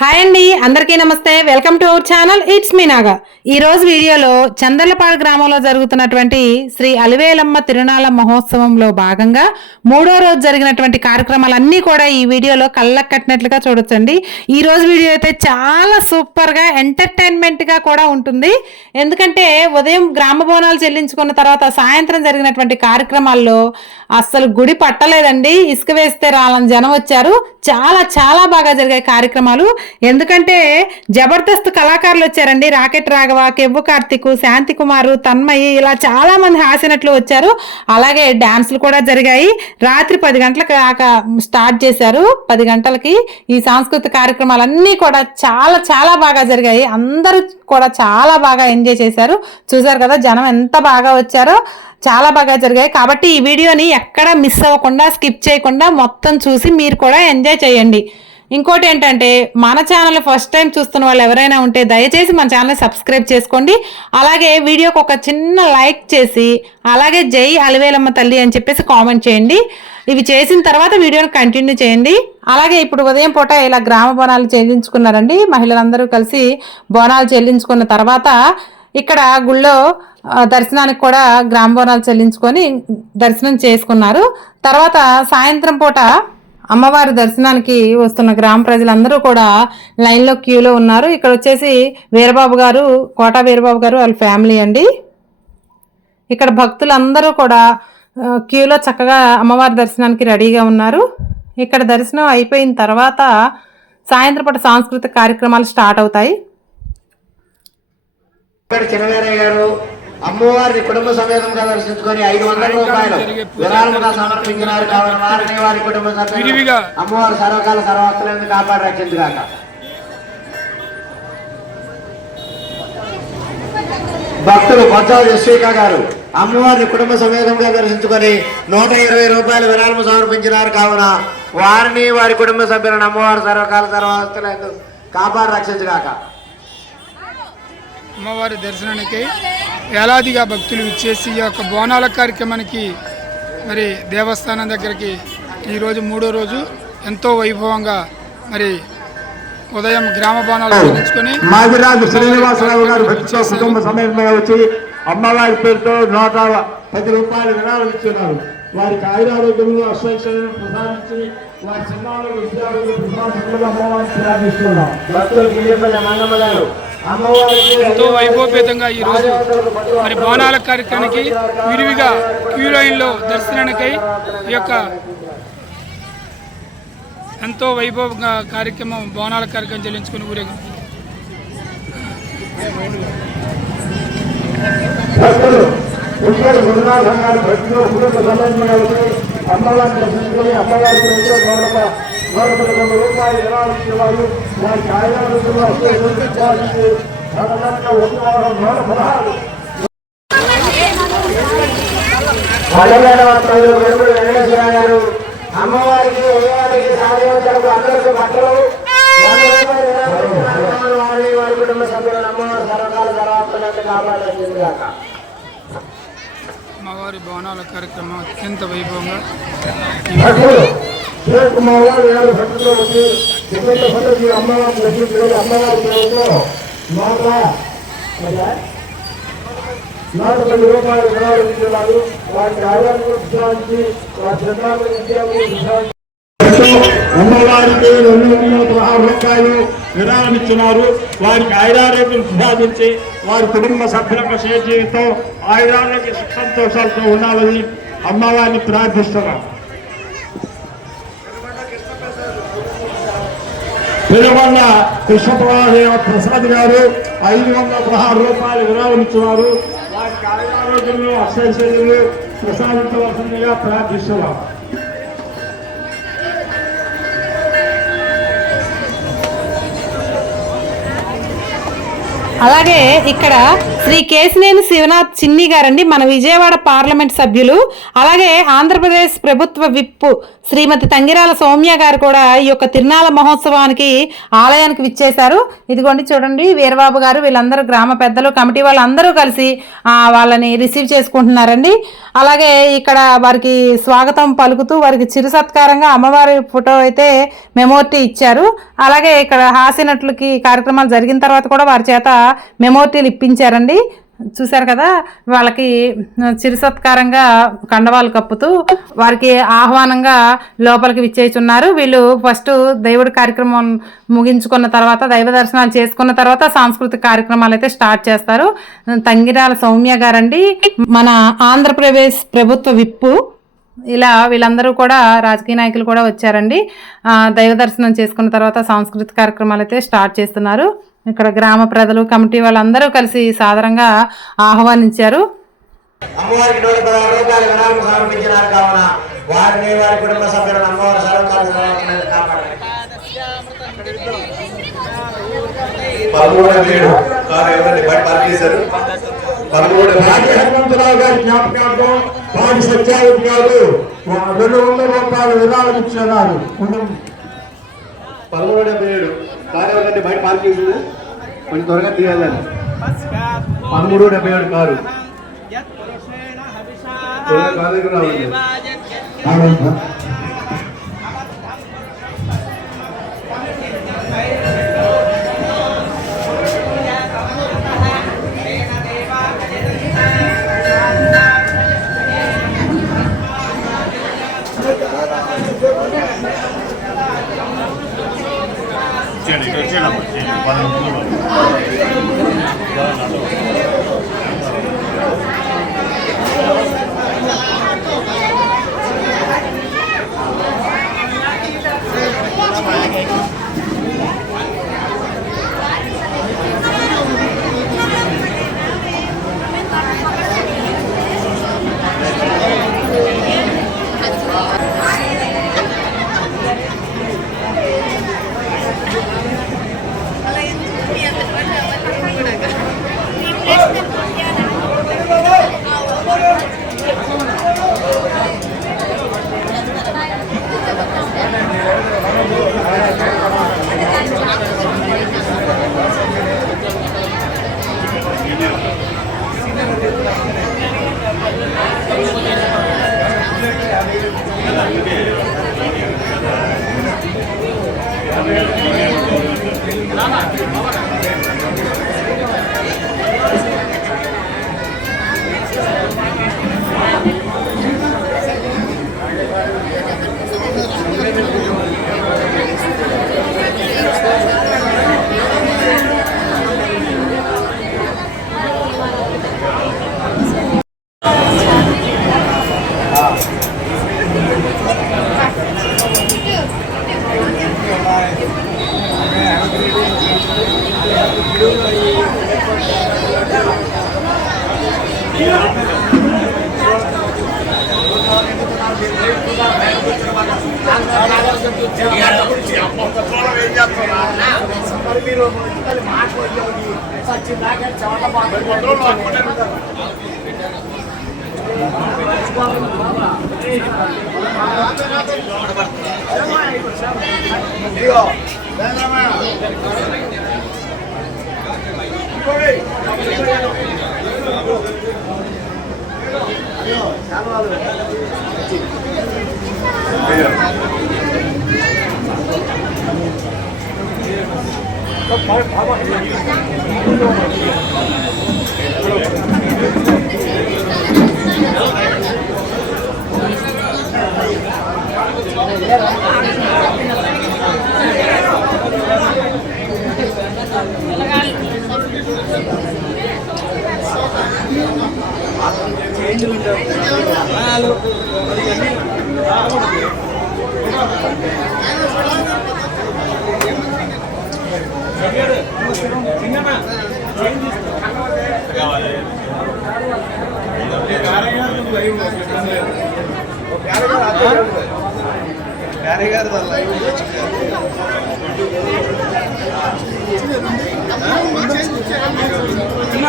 Hi అండి, అందరికీ నమస్తే. Welcome to our channel. It's me Naga. ఈ రోజు వీడియోలో చందర్లపాడు గ్రామంలో జరుగుతున్నటువంటి శ్రీ అలివేలమ్మ తిరునాళ మహోత్సవంలో భాగంగా మూడో రోజు జరిగినటువంటి కార్యక్రమాలన్నీ కూడా ఈ వీడియోలో కళ్ళకు కట్టినట్లుగా చూడొచ్చండి. ఈ రోజు వీడియో అయితే చాలా సూపర్గా ఎంటర్టైన్మెంట్గా కూడా ఉంటుంది. ఎందుకంటే ఉదయం గ్రామ బోనాలు చెల్లించుకున్న తర్వాత సాయంత్రం జరిగినటువంటి కార్యక్రమాల్లో అస్సలు గుడి పట్టలేదండి. ఇసుక వేస్తే రాలని జనం వచ్చారు. చాలా చాలా బాగా జరిగాయి కార్యక్రమాలు. ఎందుకంటే జబర్దస్త్ కళాకారులు వచ్చారండి. రాకెట్ రాఘవ, కెవ్వు కార్తిక్, శాంతి కుమారు, తన్మయి, ఇలా చాలా మంది హాస్యనట్లు వచ్చారు. అలాగే డాన్సులు కూడా జరిగాయి. రాత్రి 10 గంటలకు స్టార్ట్ చేశారు. 10 గంటలకి ఈ సాంస్కృతిక కార్యక్రమాలన్నీ కూడా చాలా చాలా బాగా జరిగాయి. అందరూ కూడా చాలా బాగా ఎంజాయ్ చేశారు. చూసారు కదా జనం ఎంత బాగా వచ్చారో. చాలా బాగా జరిగాయి. కాబట్టి ఈ వీడియోని ఎక్కడ మిస్ అవ్వకుండా, స్కిప్ చేయకుండా మొత్తం చూసి మీరు కూడా ఎంజాయ్ చేయండి. ఇంకోటి ఏంటంటే, మన ఛానల్ ఫస్ట్ టైం చూస్తున్న వాళ్ళు ఎవరైనా ఉంటే దయచేసి మన ఛానల్ సబ్స్క్రైబ్ చేసుకోండి. అలాగే వీడియోకి ఒక చిన్న లైక్ చేసి, అలాగే జై అలివేలమ్మ తల్లి అని చెప్పేసి కామెంట్ చేయండి. ఇవి చేసిన తర్వాత వీడియోని కంటిన్యూ చేయండి. అలాగే ఇప్పుడు ఉదయం పూట ఇలా గ్రామ బోనాలు చెల్లించుకున్నారండి. మహిళలందరూ కలిసి బోనాలు చెల్లించుకున్న తర్వాత ఇక్కడ గుళ్ళో దర్శనానికి కూడా గ్రామ బోనాలు చెల్లించుకొని దర్శనం చేసుకున్నారు. తర్వాత సాయంత్రం పూట అమ్మవారి దర్శనానికి వస్తున్న గ్రామ ప్రజలందరూ కూడా లైన్లో క్యూలో ఉన్నారు. ఇక్కడ వచ్చేసి వీరబాబు గారు, కోట వీరబాబు గారు వాళ్ళ ఫ్యామిలీ అండి. ఇక్కడ భక్తులందరూ కూడా క్యూలో చక్కగా అమ్మవారి దర్శనానికి రెడీగా ఉన్నారు. ఇక్కడ దర్శనం అయిపోయిన తర్వాత సాయంత్రం పూట సాంస్కృతిక కార్యక్రమాలు స్టార్ట్ అవుతాయి. చిన్నవీరయ్య గారు అమ్మవారిని కుటుంబ సమేతంగా దర్శించుకొని 500 రూపాయలు విరాళముగా సమర్పించినారు. కావున వారిని వారి కుటుంబ సభ్యులు అమ్మవారు సర్వకాల సర్వత్తులను కాపాడి రక్షించుగాక. భక్తులు బొజ్జాల యశ్విక గారు అమ్మవారిని కుటుంబ సమేతంగా దర్శించుకొని 120 రూపాయలు విరాళము సమర్పించినారు. కావున వారిని వారి కుటుంబ సభ్యులను అమ్మవారు సర్వకాల సర్వత్తులను కాపాడి రక్షించుగాక. అమ్మవారి దర్శనానికి వేలాదిగా భక్తులు విచ్చేసి ఈ యొక్క బోనాల కార్యక్రమానికి మరి దేవస్థానం దగ్గరికి ఈరోజు మూడో రోజు ఎంతో వైభవంగా మరి ఉదయం గ్రామ బోనాలు చెల్లించుకొని మాదిరాజు శ్రీనివాసరావు గారు భక్తితో కుటుంబ సమేతంగా వచ్చి అమ్మవారి పేరుతో 110 రూపాయలు విరాళం ఇస్తున్నారు. వారికి ఆయురారోగ్యంలో అశ్వైశ్వర్యం ప్రసాదించి వారి చిన్నారులు విద్యార్థులు ప్రసాదించడం అమ్మవారిని ప్రార్థిస్తున్నాం. భక్తులు ఎంతో వైభవపేతంగా ఈరోజు మరి బోనాల కార్యక్రమానికి విరివిగా క్యూ లైన్లో దర్శనానికై ఈ యొక్క ఎంతో వైభవంగా కార్యక్రమం బోనాల కార్యక్రమం చెల్లించుకుని ఊరేగు అమ్మవారికి సాధ్యతలకు అందరికీ బట్టలు వారి కుటుంబ సభ్యులను అమ్మవారి సర్వకాల సర్వాత్మక కాపాడాక. అమ్మవారి బోనాల కార్యక్రమం అత్యంత వైభవంగా భక్తులు వచ్చి అమ్మవారిని దర్శించుకొని అమ్మవారి పేరుతో 110 రూపాయలు విరాళం ఇస్తున్నారు. వారికి ఆరోగ్యం విశ్రాంతి, వారి చిన్నారుల విద్యార్థులు అమ్మవారికి 216 రూపాయలు విరాళం ఇస్తున్నారు. వారికి ఆయురారోగ్యం ప్రసాదించి వారి కుటుంబ సభ్యులకు జీవితం ఆయురారోగ్య సుఖ సంతోషాలతో ఉండాలని అమ్మవారిని ప్రార్థిస్తున్నారు. పెరుగొండ కృష్ణప్రసాద్ గారు 516 రూపాయలు విరాళం ఇస్తున్నారు. వారికి ఆరోగ్యంలో అశ్వైశ్వర్యులు ప్రసాదించవలసిందిగా ప్రార్థిస్తున్నారు. అలాగే ఇక్కడ శ్రీ కేశినేని శివనాథ్ చిన్ని గారండి, మన విజయవాడ పార్లమెంట్ సభ్యులు. అలాగే ఆంధ్రప్రదేశ్ ప్రభుత్వ విప్ శ్రీమతి తంగిరాల సౌమ్య గారు కూడా ఈ యొక్క తిరునాళ్ళ మహోత్సవానికి ఆలయానికి విచ్చేశారు. ఇదిగోండి చూడండి, వీరబాబు గారు, వీళ్ళందరూ గ్రామ పెద్దలు, కమిటీ వాళ్ళందరూ కలిసి వాళ్ళని రిసీవ్ చేసుకుంటున్నారండి. అలాగే ఇక్కడ వారికి స్వాగతం పలుకుతూ వారికి చిరు సత్కారంగా అమ్మవారి ఫోటో అయితే మెమోరిటీ ఇచ్చారు. అలాగే ఇక్కడ హాస్యనటులకి కార్యక్రమాలు జరిగిన తర్వాత కూడా వారి చేత మెమోరిటీలు ఇప్పించారండి. చూశారు కదా, వాళ్ళకి చిరు సత్కారంగా కండవాలు కప్పుతూ వారికి ఆహ్వానంగా లోపలికి విచ్చేస్తున్నారు. వీళ్ళు ఫస్ట్ దేవుడి కార్యక్రమం ముగించుకున్న తర్వాత, దైవ దర్శనాలు చేసుకున్న తర్వాత సాంస్కృతిక కార్యక్రమాలు అయితే స్టార్ట్ చేస్తారు. తంగిరాల సౌమ్య గారండి, మన ఆంధ్రప్రదేశ్ ప్రభుత్వ విప్పు. ఇలా వీళ్ళందరూ కూడా రాజకీయ నాయకులు కూడా వచ్చారండి. దైవ దర్శనం చేసుకున్న తర్వాత సాంస్కృతిక కార్యక్రమాలు అయితే స్టార్ట్ చేస్తున్నారు. ఇక్కడ గ్రామ ప్రజలు, కమిటీ వాళ్ళందరూ కలిసి సాదరంగా ఆహ్వానించారు. అమ్మవారికి 116 రూపాయలు విరాళం సమర్పించినారు కావున వారిని వారి కుటుంబ సభ్యులను అమ్మవారి సర్వకాల కాపాడారు. 13 గారి జ్ఞాపకార్థం వారి సత్యావతి గారు 200 రూపాయలు విరాళం ఇచ్చారు. 1377 కార్యవర్గండి బయట పార్కింగ్ కొంచెం త్వరగా తీయాలని. 1377 కారు కాలేజీకి రావాలి. చిన్న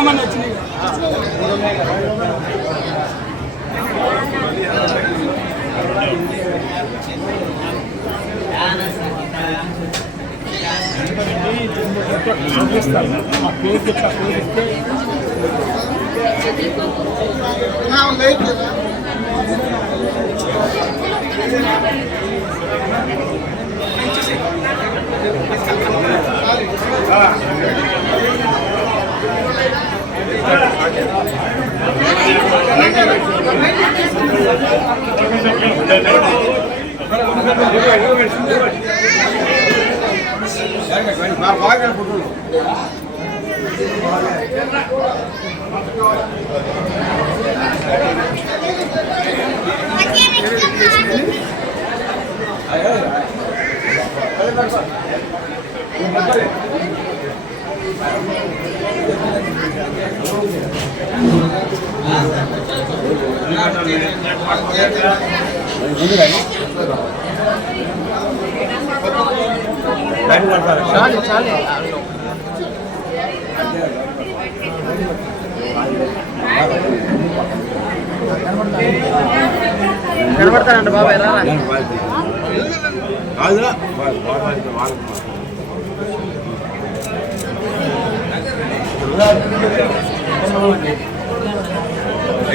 కనబడతానండి బాబా ఎలా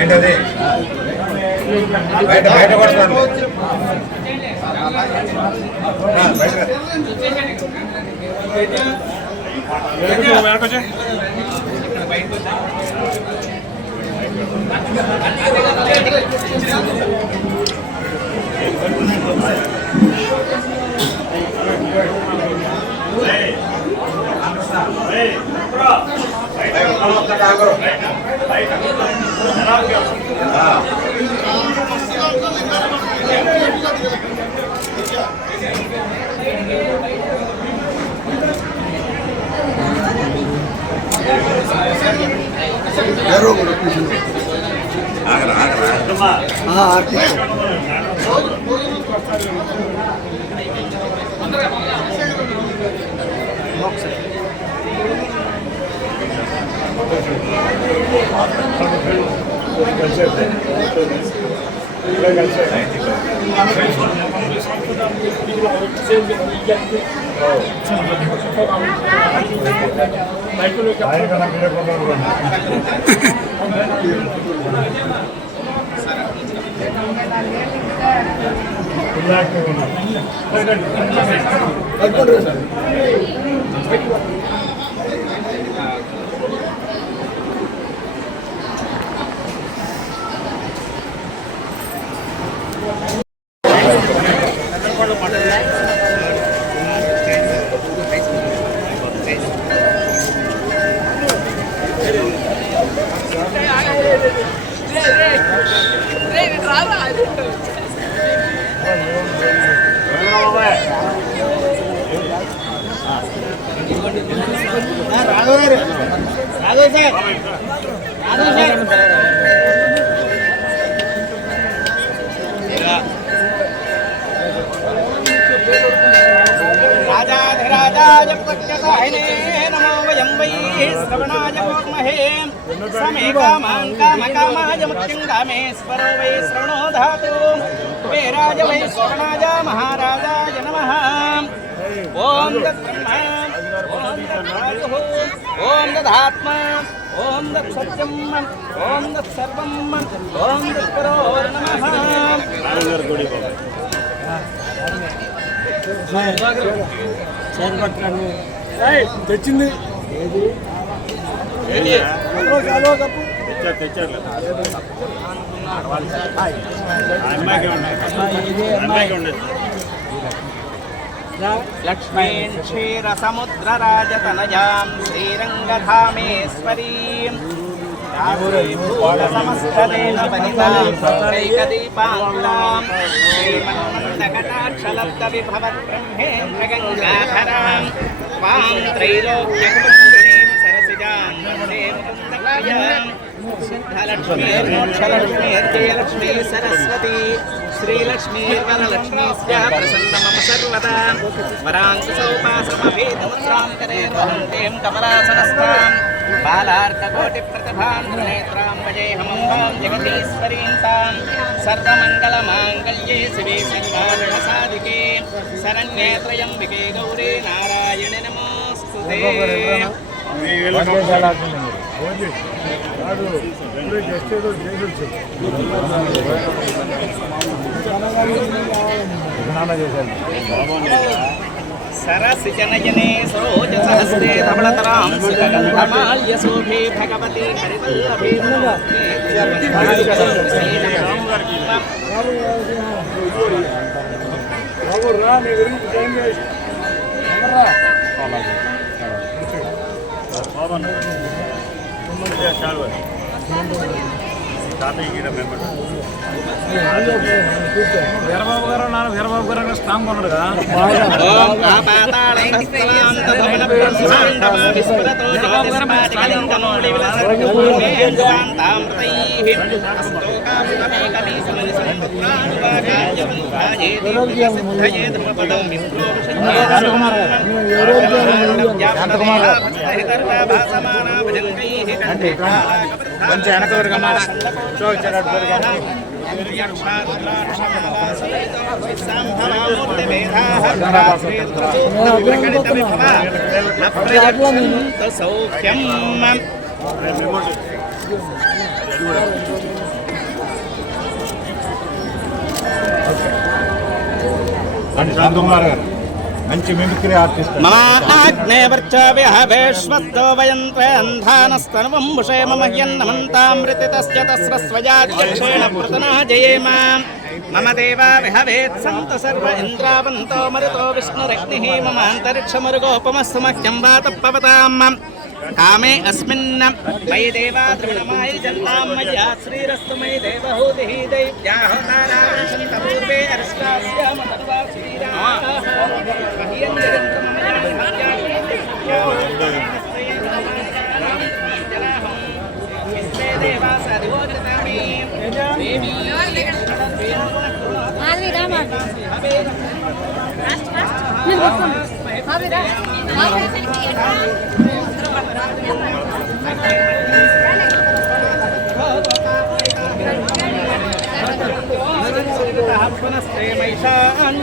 ఏంటది బయట బయట పడతాను राजाधिराजाय प्रत्यगाहिने नमो वयं वै श्रवणाय कुर्महे समे कामां कामकामाय मृत्युङ्गामेश्वरो वै श्रवणो धातु वीराय वै श्रवणाय महाराजाय नमः ॐ तत्ब्रह्मा ॐ तद्धातुः ॐ तदात्मा ॐ तत्सत्यम् ॐ तत्सर्वम् ॐ तत्परो नमः తెచ్చింది लक्ष्मीं क्षीरसमुद्रराजतनयां श्रीरङ्गधामेश्वरीं समस्तदेन वनितां कैकदीपाङ्कुरां श्रीमन्मन्दकटाक्षलब्धविभवद्ब्रह्मेन्द्रगङ्गाधरां वां त्रैलोक्यकुटुम्बिनीं सरसिजां वन्दे मुकुन्दप्रियां सिद्धलक्ष्मीर्मोक्षलक्ष्मीर्जयलक्ष्मी सरस्वती श्रीलक्ष्मीर्वरलक्ष्मीस्य प्रसन्न मम सर्वदा वराङ्कुशोपासमभेदमुद्रां करे वहन्तीं कमलासनस्थां बालार्ककोटिप्रतिभान्नेत्रां वजेऽहमम्बां जगदीश्वरीं तां सर्वमङ्गलमाङ्गल्ये शिवे सर्वार्थसाधिके शरण्ये त्र्यम्बिके गौरी नारायणि नमोऽस्तुते। सरसिजनयने सरोजसहस्रे धवलतरां सुगन्धमाल्यशोभे भगवती हरिवल्लभे వీరబాబు గారు స్ట్రాంగ్ ఉన్నాడు కదా. మంచి వెనక సౌఖ్యం మంచి మిమిక్రీ ఆర్టిస్ట్. మమ ఆగ్నేవర్చవిహవేష్వస్తో వయం త్వయంధానస్తనువం భుషేమ మహ్యన్నమంతామృతి తస్య తస్రస్వయాధ్యక్షేణ పృతనా జయేమ మమ దేవా విహవేత్సంత సర్వ ఇంద్రావంతో మరుతో విష్ణురగ్నిః మమ అంతరిక్షమరుగోపమస్తు మహ్యం వాతపవతాం కామే అస్మిన్ మయి దేవా ద్రవిణమాయి జంతాం మయ్యా శ్రీరస్తు మయి దేవహూతిః దైవ్యాః తారాంశంత పూర్వే అరిష్టాస్యామ తన్వా శ్రీరామః మహ్యం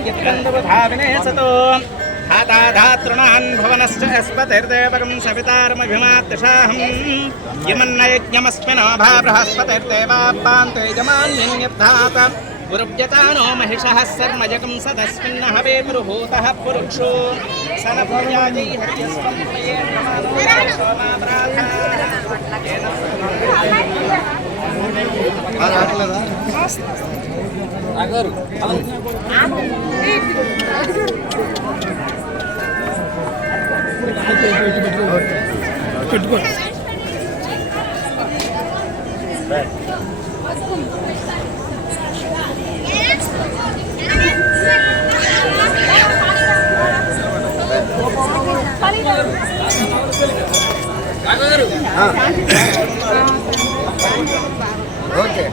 జగन्तు हाताधातृणान् भवनश्च अस्पतिर्देवकं सवितारमभिमात्यशाहं यमन्नयज्ञमस्मिनो भा बृहस्पतिर्देवाप्पान्तो यजमान्यन्यर्थात् गुरुव्यतानो महिषः सर्मजकं सदस्मिन्न हवे पुरुहूतः पुरुक्षो सनभुर्याजै हर्यस्वं त्वये प्रमाणो सोमा ఓకే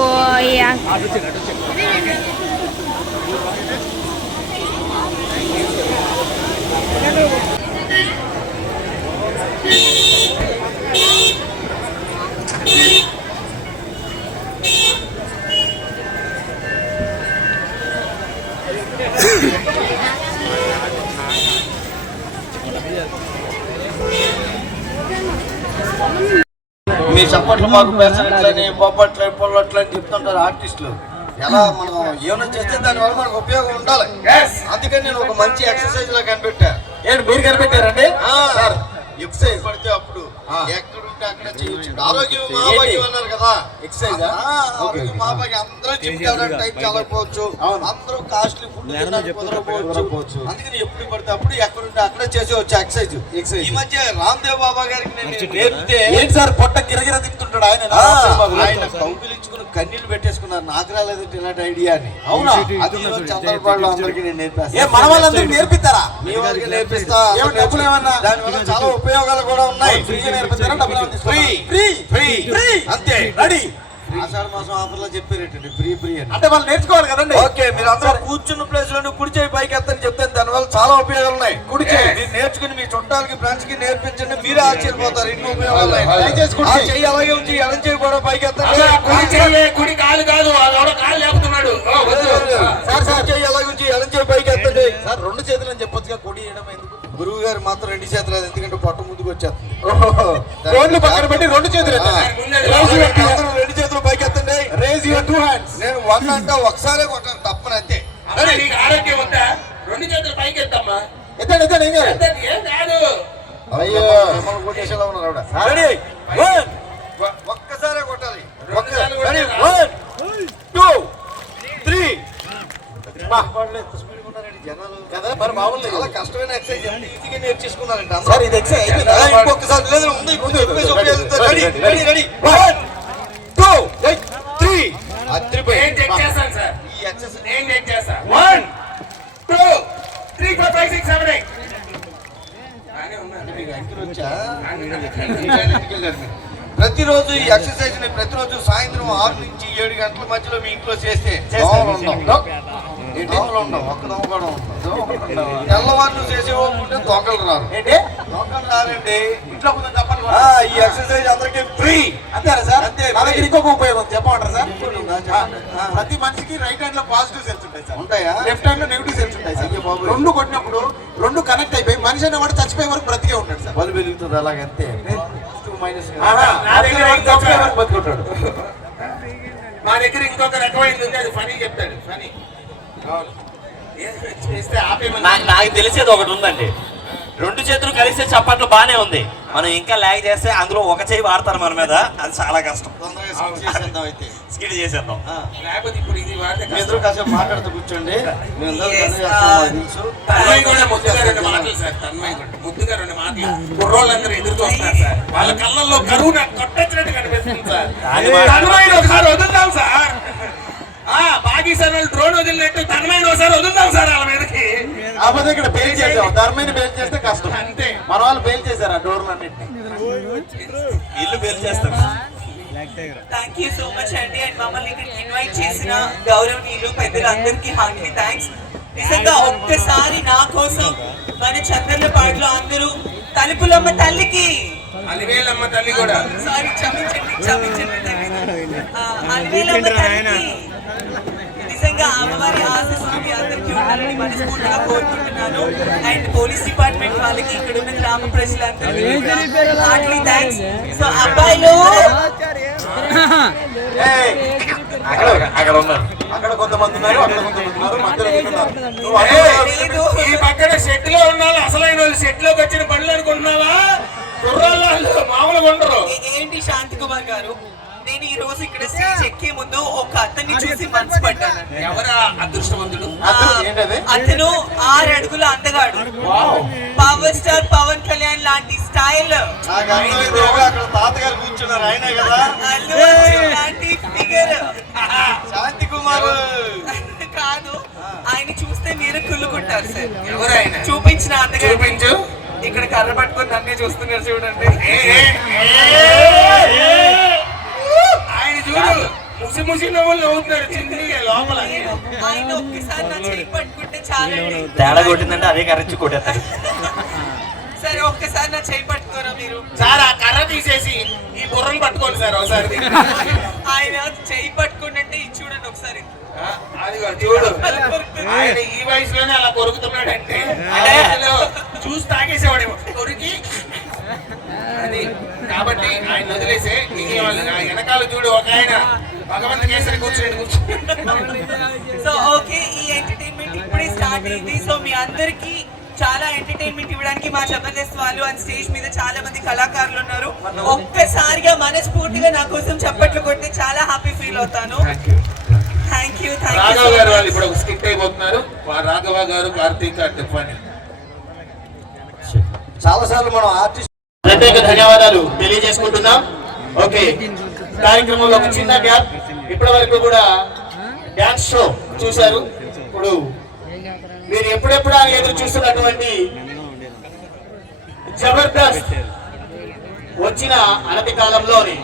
Oh iya. మీ సపోర్ట్లు మాకు పెసరట్లని బొబ్బట్లు పొల్లట్లని చెప్తుంటారు ఆర్టిస్టులు. ఎలా మనం ఏమైనా చేస్తే దానివల్ల మనకు ఉపయోగం ఉండాలి. అందుకని నేను ఒక మంచి ఎక్సర్సైజ్ లో కనిపెట్టా. ఏంటి మీరు కనిపెట్టారండి? ఎక్సర్సైజ్ పడితే అప్పుడు ఎక్కడుంటే అక్కడ చేయొచ్చు. ఆరోగ్యం మహాభాగ్యం అన్నారు కదా, ఎక్సర్సైజ్ ఆరోగ్యం మహాభాగ్యం. అందరూ జిమ్ వెళ్ళడానికి టైం కలగకపోవచ్చు, అందరూ కాస్ట్లీ ఫుడ్ కుదరకపోవచ్చు. అందుకని ఎప్పుడు పడితే అప్పుడు ఎక్కడుంటే అక్కడ చేసేవచ్చు ఎక్సర్సైజ్. ఈ మధ్య రామ్దేవ్ బాబా గారికి నేను నేర్పితే ఏంటి సార్ పొట్ట గిరగిర తిప్పుతుంటాడు ఆయన కౌగిలించుకుని కన్నీళ్లు పెట్టేసుకున్నారు. నాకు రాలేదు ఇలాంటి ఐడియా అని. అవునా? అది చంద్రబాబు అందరికీ నేను నేర్పిస్తాను. మన వాళ్ళందరికీ నేర్పిస్తారా? మీ వాళ్ళకి నేర్పిస్తా. దానివల్ల చాలా ఉపయోగాలు కూడా ఉన్నాయి. అంతే. రెడీ. ఆషాఢ మాసం ఆఫర్ లో చెప్పారేటండి ఫ్రీ అని. అంటే వాళ్ళు నేర్చుకోవాలి కదండి. ఓకే, మీరు అందరూ కూర్చున్న ప్లేస్ లో కుడి చేయి పైకి ఎత్తని చెప్తాను. దానివల్ల చాలా ఉపయోగాలు ఉన్నాయి. కుడి చేయి మీరు నేర్చుకుని మీ చుట్టాలకి ఫ్రెండ్స్ కి నేర్పించండి, మీరే ఆశ్చర్యపోతారు. ఎన్నో ఉపయోగాలు చెయ్యి అలాగే ఉంచి ఎడం చేయి కూడా పైకి ఎత్తండి. కుడి కాలు కాదు, కాలు లేపుతున్నాడు. సార్ చెయ్యి అలాగే ఉంచి ఎడం చేయి పైకి ఎత్తండి. సార్ 2 చేతులు అని చెప్పొచ్చుగా, కుడి ఎడం ఎందుకు? గురువు గారు మాత్రం 2 చేతులు, ఎందుకంటే పొట్ట ముందుకు వచ్చేస్తుంది. పక్కన పెట్టి 2 చేతులు 2 చేతులు పైకి ఎత్తండి. Raise your 2 hands. నేను 1 అంటే ఒకసారి కొట్టాను తప్పని, అంతే. ఆరోగ్యం ఉందా? 2 చేతులు పైకి ఎత్తమ్మా. ఎత్తండి ఏం కాదు. అయ్యో మిమ్మల్ని కొట్టేసేలా ఉన్నారు ఆవిడ. ఒక్కసారే కొట్టాలి. 1 2 3. జనాలు కదా మరి మామూలు చాలా కష్టమైన ఎక్సర్సైజ్ ఎంత ఈజీగా నేర్చేసుకున్నారంటే సార్. ఇది ఎక్సర్సైజ్ ఇంకొకసారి లేదు, ఉంది రెడీ రెడీ 1 2 3. నేను చెక్ చేస్తాను సార్. ఈ ఎక్సర్సైజ్ నేను చెక్ చేస్తా. 1 2 3 4 5 6 7 8. మీకు అంకెలు వచ్చా? ప్రతిరోజు ఈ ఎక్సర్సైజ్ ని ప్రతిరోజు సాయంత్రం 6 నుంచి 7 గంటల మధ్యలో మీ ఇంట్లో చేస్తే ఒక్క దొంగ కూడా ఉండవు. తెల్లవారు చేసే ఉంటే దొంగలు రారు. దొంగలు రారండి. ఇంట్లో ఈ ఎక్సర్సైజ్ అందరికీ ఫ్రీ. అంతేనా సార్? అంతే. మనకి ఇంకొక ఉపయోగం చెప్పమంటారా సార్? ప్రతి మనిషికి రైట్ హ్యాండ్ లో పాజిటివ్ సెల్స్ ఉంటాయి సార్. ఉంటాయా? లెఫ్ట్ హ్యాండ్ లో నెగిటివ్ సెల్స్ ఉంటాయి సార్. 2 కొట్టినప్పుడు 2 కనెక్ట్ అయిపోయి మనిషి అనేవాడు చచ్చిపోయే వరకు బ్రతికే ఉంటాడు సార్. బలు వెలుగుతుంది అలాగంతే. మైనస్ బతుకుంటాడు. మా దగ్గర ఇంకొక రకమైనది ఉంది, అది ఫనీ చెప్తాడు. ఫనీ నాకు తెలిసేది ఒకటి ఉందండి. 2 చేతులు కలిస్తే చప్పట్లు బానే ఉంది. మనం ఇంకా ల్యాగ్ చేస్తే అందులో ఒక చేయి వాడతారు మన మీద, అది చాలా కష్టం. స్కిడ్ చేసేద్దాం. లేకపోతే ఇప్పుడు ఇది ఎదురు కాసేపు మాట్లాడుతూ కూర్చోండి. ముద్దుగా 2 మాటలు సార్. ముద్దుగా 2 మాటలు. కుర్రోళ్ళందరూ ఎదురు చూస్తున్నారు సార్. వాళ్ళ కళ్ళల్లో కరువు నాకు కొట్టొచ్చినట్టు కనిపిస్తుంది సార్. ఒకసారి వదులుతాం సార్. పాకిస్తాన్ వాళ్ళు డ్రోన్ వదిలినట్టు తన్మైన ఒకసారి వదులుతాం సార్ వాళ్ళ మీదకి. కాకపోతే ఇక్కడ బెయిల్ చేసాం. ధర్మని బెయిల్ చేస్తే కష్టం. అంతే. మన వాళ్ళు బెయిల్ చేశారు ఆ డోర్లు అన్నింటినీ. ఇల్లు బెయిల్ చేస్తారు. థ్యాంక్ యూ సో మచ్ అండి. అండ్ మమ్మల్ని ఇక్కడికి ఇన్వైట్ చేసిన గౌరవనీయులు పెద్దలందరికీ హార్ట్లీ థ్యాంక్స్. నిజంగా ఒక్కసారి నా కోసం మన చంద్రలపాడులో అందరూ తలుపులమ్మ తల్లికి, అలివేలమ్మ తల్లి కూడా, సారీ క్షమించండి అలివేలమ్మ తల్లికి నిజంగా అమ్మవారి ఆశీస్సులు మీ అందరికీ ఉండాలని మనస్ఫూర్తిగా కోరుకుంటున్నాను. అండ్ పోలీస్ డిపార్ట్మెంట్ వాళ్ళకి, ఇక్కడ ఉన్న గ్రామ ప్రజలందరికీ హార్ట్లీ థ్యాంక్స్. సో అబ్బాయిలు అక్కడ ఉన్నారు, అక్కడ కొంతమంది ఉన్నారు, అక్కడ కొంతమంది ఉన్నారు, మధ్యలో ఈ పక్కన షెడ్ లో ఉన్నారు. అసలైన వాళ్ళు షెడ్ లోకి వచ్చిన పనులు అనుకుంటున్నావా? కుర్రాళ్ళు మామూలుగా ఉండరు. ఏంటి శాంతి కుమార్ గారు, నేను ఈ రోజు ఇక్కడ స్టేజ్ ఎక్కే ముందు ఒక అతన్ని చూసి మనసు పడ్డాను. ఎవరా అదృష్టవంతుడు? అతను 6 అడుగుల అందగాడు, పవర్ స్టార్ పవన్ కళ్యాణ్ లాంటి స్టైల్, తాతగారు కూర్చున్నారు ఆయనే కదా, అల్లు అర్జున్ లాంటి ఫిగర్. శాంతి కుమార్ కాదు, ఆయన చూస్తే మీరు కుళ్ళుకుంటారు సార్. ఎవరైనా చూపించిన అందగాడు. చూపించు. ఇక్కడ కర్ర పట్టుకొని నన్నే చూస్తున్నారు చూడండి. ఆయన చూడు ముసి ముసి నవ్వులు నవ్వుతున్నారు చిందిగా లోపల. ఆయన ఒక్కసారి నా చేయి పట్టుకుంటే చాలండి. తేడా కొట్టిందంటే అదే కరెక్ట్ కొట్టేస్తారు. సరే ఒక్కసారి నా చేయి పట్టుకోరా మీరు. సార్ ఆ కర్ర తీసేసి ఈ బుర్రను పట్టుకోండి సార్ ఒకసారి. ఆయన చేయి పట్టుకోండి అంటే ఇది చూడండి ఒకసారి. అది చూడు, ఆయన ఈ వయసులోనే అలా కొరుకుతున్నాడు అంటే చూసి తాగేసేవాడేమో కొరికి అది. కాబట్టి ఆయన వదిలేసే వెనకాల చూడు, ఒక ఆయన భగవంతు కేసరి కూర్చుని. సో ఓకే, ఈ ఎంటర్టైన్మెంట్ ఇప్పుడే స్టార్ట్ అయింది. సో మీ అందరికి చాలా ఎంటర్టైన్మెంట్ ఇవ్వడానికి మా జబర్దస్త్ వాళ్ళు అండ్ స్టేజ్ మీద చాలా మంది కళాకారులు ఉన్నారు. ఒక్కసారిగా మనస్ఫూర్తిగా నా కోసం చప్పట్లు కొడితే చాలా హ్యాపీ ఫీల్ అవుతాను. Thank you. రాఘవ గారు వాళ్ళు ఇప్పుడు ఒక స్కిట్ అయిపోతున్నారు. రాఘవ గారు, కార్తీక్ గారు చెప్పండి. చాలా సార్లు మనం ఆర్టిస్ట్ ప్రత్యేక ధన్యవాదాలు తెలియజేసుకుంటున్నాం. ఓకే, కార్యక్రమంలో ఒక చిన్న గ్యాప్. ఇప్పటి వరకు కూడా డ్యాన్స్ షో చూశారు. ఇప్పుడు మీరు ఎప్పుడెప్పుడు ఎదురు చూస్తున్నటువంటి జబర్దస్త్ వచ్చిన అనతి కాలంలోనే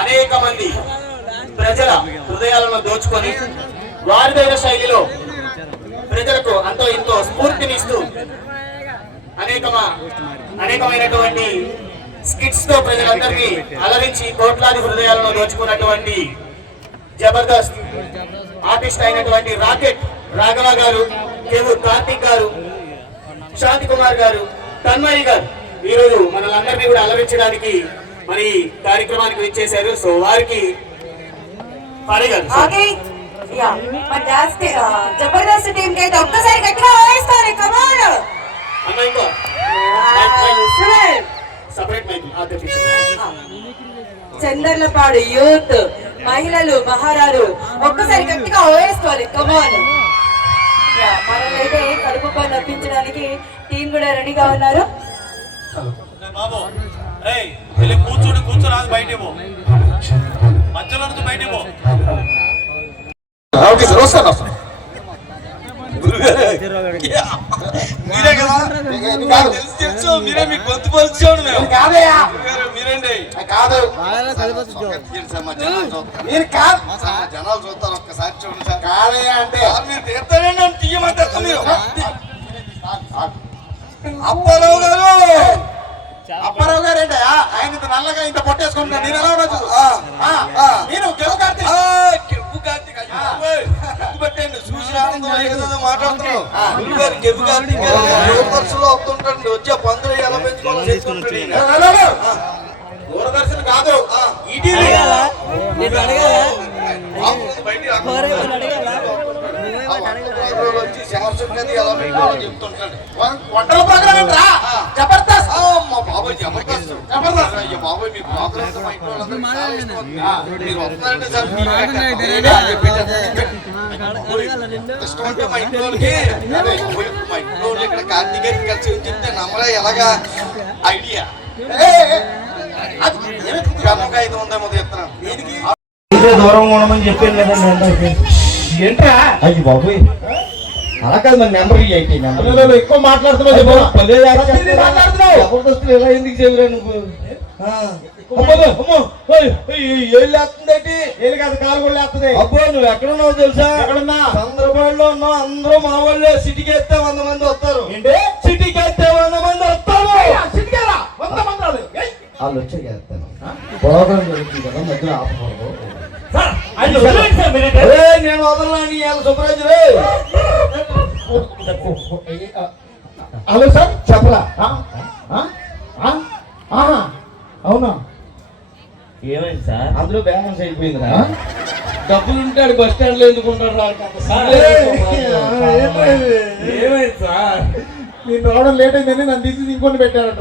అనేక మంది ప్రజల హృదయాలను దోచుకొని వారిదైన శైలిలో ప్రజలకు అంతో ఇంతో స్ఫూర్తినిస్తూ అనేకమైనటువంటి స్కిట్స్ తో ప్రజలందరినీ అలరించి కోట్లాది హృదయాలను దోచుకున్నటువంటి జబర్దస్త్ ఆర్టిస్ట్ అయినటువంటి రాకెట్ రాఘవ గారు, కేవూర్ కార్తీక్ గారు, శాంతి కుమార్ గారు, తన్మయ్య గారు ఈరోజు మనలందరినీ కూడా అలరించడానికి మరి కార్యక్రమానికి విచ్చేశారు. సో వారికి జబర్దస్త్ టీం కి అయితే ఒక్కసారి గట్టిగా వేస్తారు. కమాన్ అన్న, ఇంకో సపరేట్ మైక్. చందర్లపాడు యూత్ మహిళలు మహారాలు ఒక్కసారి గట్టిగా వేసుకోవాలి. కమాన్. మనమైతే కడుపు పని నప్పించడానికి టీం కూడా రెడీగా ఉన్నారు. కూర్చోరాదు, బయట మధ్యలో నుంచి బయట మీరే కదా, తెలుసు మీరే, మీకు గొంతు పలిచాడు మీరేంటి కాదు. మీరు కాదు, జనాలు చూస్తారు. ఒక్కసారి చూడండి సార్. కాదే అంటే మీరు తీర్థండి అని తీయమంటే మీరు. అప్పారావు గారు ఏంట ఆయన ఇంత నల్లగా ఇంత పొట్టేసుకుంటున్నా. నేను ఎలా ఉండొచ్చు? నేను గెవ్వు కార్తీక్ పెట్టండి చూసి మాట్లాడుతున్నావు. గెవ్వు కార్తీక్ దూరదర్శన్లో వస్తుంటండి. వచ్చే పందులు ఎలా పెంచుకోవాలో చేసుకుంటాడు. దూరదర్శన్ కాదు, వచ్చి శాశ్వతంగా ఎలా పెంచుకోవాలో చెప్తుంటాడు. వంటల ప్రోగ్రామ్ రా జబర్దస్త్. మా బాబాయ్ జబర్దస్త్ అయ్యో బాబాయ్ మీ ప్రోగ్రామ్స్ మా ఇంట్లో మీరు వస్తున్నారంటే సార్ ఇష్టం ఉంటే మా ఇంట్లో మా ఇంట్లో ఇక్కడ కార్తీక్ కలిసి చెప్తే నమ్మరా ఎలాగా ఐడియా ఐదు ఉందేమో చెప్తున్నాను. ఇదే దూరం ఉండమని చెప్పాను కదండి. ఏంట్రా అయ్యి బాబు, అలా కాదు మరి నెంబర్ ఏంటి? నెంబర్ ఎక్కువ మాట్లాడుతున్నావు. జబర్దస్తులు ఎలా ఎందుకు చెవిరా నువ్వు? ఏళ్ళు కాదు, కాలు కూడా లేస్తుంది. అబ్బో నువ్వు ఎక్కడున్నావు తెలుసా? ఎక్కడున్నా? చంద్రబాబులో ఉన్నావు. అందరూ మా వాళ్ళు సిటీకి ఎత్తే 100 మంది వస్తారు. ఏంటి సిటీకి ఎత్తే 100 మంది వస్తారు? సిటీకి 100 మంది రాదు. వాళ్ళు వచ్చే చేస్తాను ప్రోగ్రాం జరుగుతుంది కదా, మధ్యలో ఆపకూడదు. నేను వదలని సుబ్బరాజు. హలో సార్, చెప్పరా? అవునా? ఏమైంది సార్? అందులో బ్యాలెన్స్ అయిపోయిందిరా. డబ్బులు ఉంటాడు బస్ స్టాండ్ లో ఎందుకుంటాడు? ఏమైంది సార్? నేను రావడం లేట్ అయిందని నన్ను తీసి ఇంకొని పెట్టారట.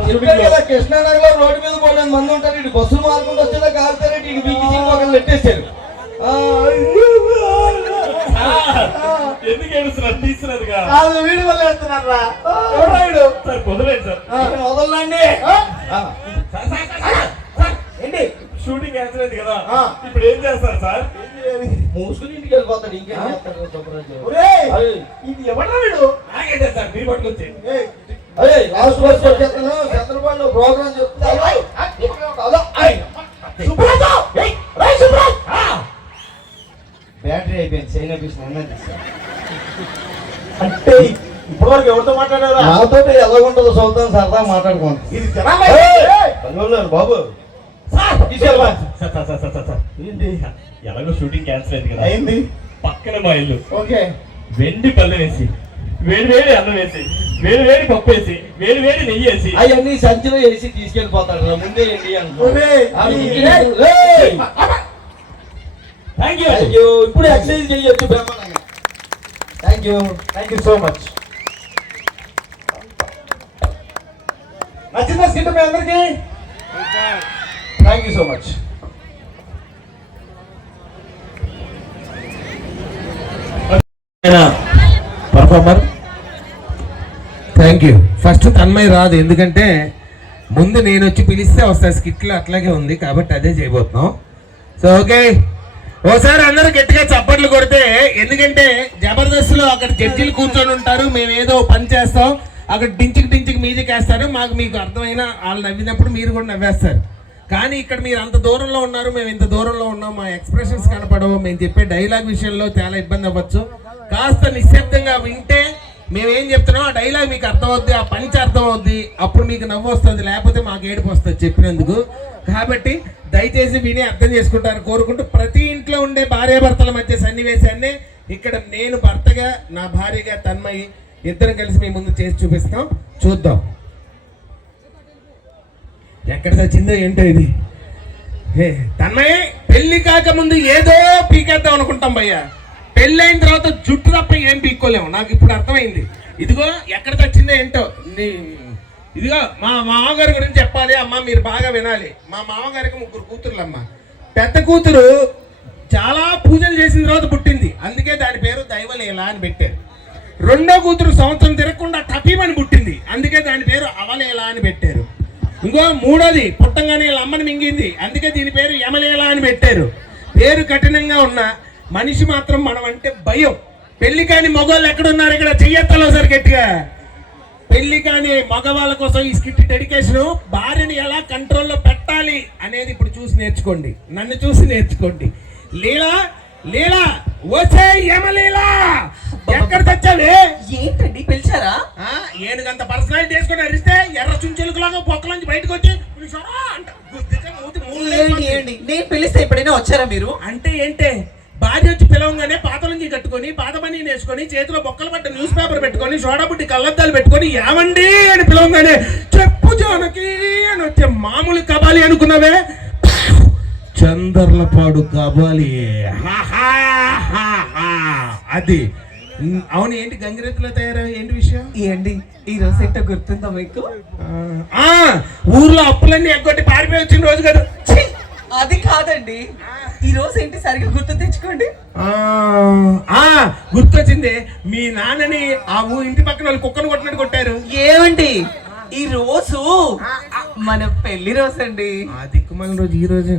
కృష్ణానగర్ లో రోడ్డు మీద పోవడానికి మంది ఉంటారు. ఇటు బస్సులు మారుకుంటూ వచ్చేదా కాల్తారు, ఇటు బీకి ఇంకొకరు నెట్టేశారు. ఎందుకు ఏడుస్తున్నారు? తీస్తున్నదిగా వీడి వల్ల వెళ్తున్నారా? వదలండి సార్, వదలండి. ఏంటి షూటింగ్ క్యాన్సిల్ అయింది కదా, ఇప్పుడు ఏం చేస్తారు సార్? మూసుకుని ఇంటికి వెళ్ళిపోతాడు. ఇంకేం చేస్తారు? ఇది ఎవడా వీడు? నాకేం సార్, మీరు పట్టుకొచ్చి లాస్ట్ వర్స్ వచ్చేస్తాను. చంద్రబాబు ప్రోగ్రామ్ చెప్తా. బ్యాటరీ అయిపోయింది. చైనా పీస్ అంటే ఇప్పుడు వరకు ఎవరితో మాట్లాడారా? నాతో ఎలాగుంటుందో చూద్దాం, సరదా మాట్లాడుకోండి. ఇది బాబు ఎలాగో షూటింగ్ క్యాన్సిల్ అయింది కదా, అయింది. పక్కన మా ఇల్లు ఓకే వెండి పళ్ళు వేసి వేడి వేడి అన్నం వేసి వేడి వేడి పప్పు వేసి వేడి వేడి నెయ్యి వేసి అవన్నీ సంచిలో వేసి తీసుకెళ్ళిపోతాడు. ముందే థ్యాంక్ యూ. ఇప్పుడు ఎక్సర్సైజ్ చేయొచ్చు. Thank you so much. నచ్చిందా స్కిట్ మీ అందరికీ? Thank you so much. Performer thank you. First Tanmay రాదు, ఎందుకంటే ముందు నేను వచ్చి పిలిస్తే వస్తాను. స్కిట్లో అట్లాగే ఉంది కాబట్టి అదే చేయబోతున్నాం. సో ఓకే, ఓసారి అందరూ గట్టిగా చప్పట్లు కొడితే, ఎందుకంటే జబర్దస్త్లో అక్కడ జడ్జిలు కూర్చొని ఉంటారు, మేము ఏదో పని చేస్తాం, అక్కడ డించికి మ్యూజిక్ వేస్తారు, మీకు అర్థమైన వాళ్ళు నవ్వినప్పుడు మీరు కూడా నవ్వేస్తారు. కానీ ఇక్కడ మీరు అంత దూరంలో ఉన్నారు, మేము ఇంత దూరంలో ఉన్నాం, మా ఎక్స్ప్రెషన్స్ కనపడవు, మేము చెప్పే డైలాగ్ విషయంలో చాలా ఇబ్బంది అవ్వచ్చు. కాస్త నిశ్శబ్దంగా వింటే మేమేం చెప్తున్నాం ఆ డైలాగ్ మీకు అర్థమవుద్ది, ఆ పంచ్ అర్థమవుద్ది, అప్పుడు మీకు నవ్వు వస్తుంది, లేకపోతే మాకు ఏడుపు వస్తుంది చెప్పినందుకు. కాబట్టి దయచేసి విని అర్థం చేసుకుంటారు కోరుకుంటూ, ప్రతి ఇంట్లో ఉండే భార్యాభర్తల మధ్య సన్నివేశాన్ని ఇక్కడ నేను భర్తగా, నా భార్యగా తన్మయి ఇద్దరం కలిసి మీ ముందు చేసి చూపిస్తాం. చూద్దాం ఎక్కడ తెచ్చిందో ఏంటో ఇది. తన్మయి, పెళ్లి కాకముందు ఏదో పీకేద్దాం అనుకుంటాం భయ్యా, పెళ్ళైన తర్వాత జుట్టు తప్ప ఏం పీక్కోలేము, నాకు ఇప్పుడు అర్థమైంది. ఇదిగో ఎక్కడ తెచ్చిందో ఏంటో. ఇదిగో మా మామగారి గురించి చెప్పాలి అమ్మ, మీరు బాగా వినాలి. మా మామగారికి 3 కూతుర్లు అమ్మ. పెద్ద కూతురు చాలా పూజలు చేసిన తర్వాత పుట్టింది, అందుకే దాని పేరు దైవలీల అని పెట్టారు. రెండో కూతురు సంవత్సరం తిరగకుండా టపీమని పుట్టింది, అందుకే దాని పేరు అవలీల అని పెట్టారు. ఇంకో మూడోది పుట్టంగానే వీళ్ళ అమ్మని మింగింది, అందుకే దీని పేరు యమలీల అని పెట్టారు. పేరు కఠినంగా ఉన్న మనిషి మాత్రం మనం అంటే భయం. పెళ్లి కాని మగవాళ్ళు ఎక్కడున్నారు ఇక్కడ చెయ్యత్తలో సార్ గట్టిగా. పెళ్లి కాని మగవాళ్ళ కోసం ఈ స్కిట్ డెడికేషన్. భార్యని ఎలా కంట్రోల్లో పెట్టాలి అనేది ఇప్పుడు చూసి నేర్చుకోండి, నన్ను చూసి నేర్చుకోండి. లీలా లీలా వచ్చే యమలీలా, ఎక్కడ తెచ్చావే? ఏంటండి పిలిచారా? ఏనుగంత పర్సనాలిటీ వేసుకుని అరిస్తే ఎర్ర చుంచెలుకులాగా పొక్కలోంచి బయటకు వచ్చి నేను పిలిస్తే ఎప్పుడైనా వచ్చారా మీరు? అంటే ఏంటే, భార్య వచ్చి పిలవంగానే పాత నుంచి కట్టుకొని, పాత పని వేసుకొని, చేతిలో బొక్కలు పట్ట న్యూస్ పేపర్ పెట్టుకొని, సోడా బుట్టి కళ్ళద్దాలు పెట్టుకొని, ఏమండి అని పిలవంగానే చెప్పు జానకి అని వచ్చే మామూలు కబాలి అనుకున్నావే, చందర్లపాడు కబాలి. అది అవును. ఏంటి గంగిరెద్దులో తయారయ్యా, ఏంటి విషయం? ఏంటి ఈ రోజు ఏంటో గుర్తుందా మీకు? ఊర్లో అప్పులన్నీ ఎగ్గొట్టి పారిపోయి వచ్చిన రోజు కదా. అది కాదండి, ఈ రోజు ఏంటి సరిగ్గా గుర్తు తెచ్చుకోండి. గుర్తొచ్చింది, మీ నాన్నని ఆ ఇంటి పక్కన వాళ్ళు కుక్కను కొట్టినట్టు కొట్టారు. ఏమండి ఈ రోజు మన పెళ్లి రోజు అండి. దిక్కుమాల రోజు ఈ రోజే,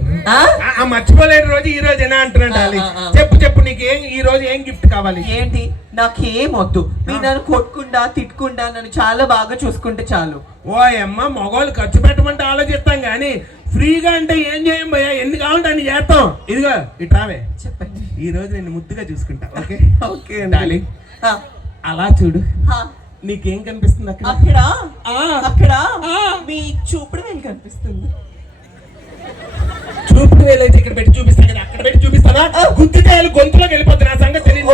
మర్చిపోలేని రోజు ఈ రోజేనా అంటున్నాడు. చెప్పు నీకేం ఈ రోజు ఏం గిఫ్ట్ కావాలి? ఏంటి నాకేం వద్దు, మీరు నన్ను కొట్టుకుండా తిట్టుకుండా నన్ను చాలా బాగా చూసుకుంటే చాలు. ఓ అమ్మ, మగవాళ్ళు ఖర్చు పెట్టమంటే ఆలోచిస్తాం కానీ ఫ్రీగా అంటే ఏం చేయం భయ్యా, ఎన్ని కావాలంటే అన్ని చేస్తాం. ఇదిగో ఇట్లావే చెప్పండి, ఈ రోజు నేను ముద్దుగా చూసుకుంటా. ఓకే ఓకే డార్లింగ్, అలా చూడు, నీకేం కనిపిస్తుంది అక్కడ? అక్కడ మీ చూపుడు వేలు కనిపిస్తుంది. చూపుడు వేలు అయితే ఇక్కడ పెట్టి చూపిస్తా కదా, అక్కడ పెట్టి చూపిస్తానా? గుద్దితే గొంతులోకి వెళ్ళిపోతుంది, నా సంగతి తెలియదు.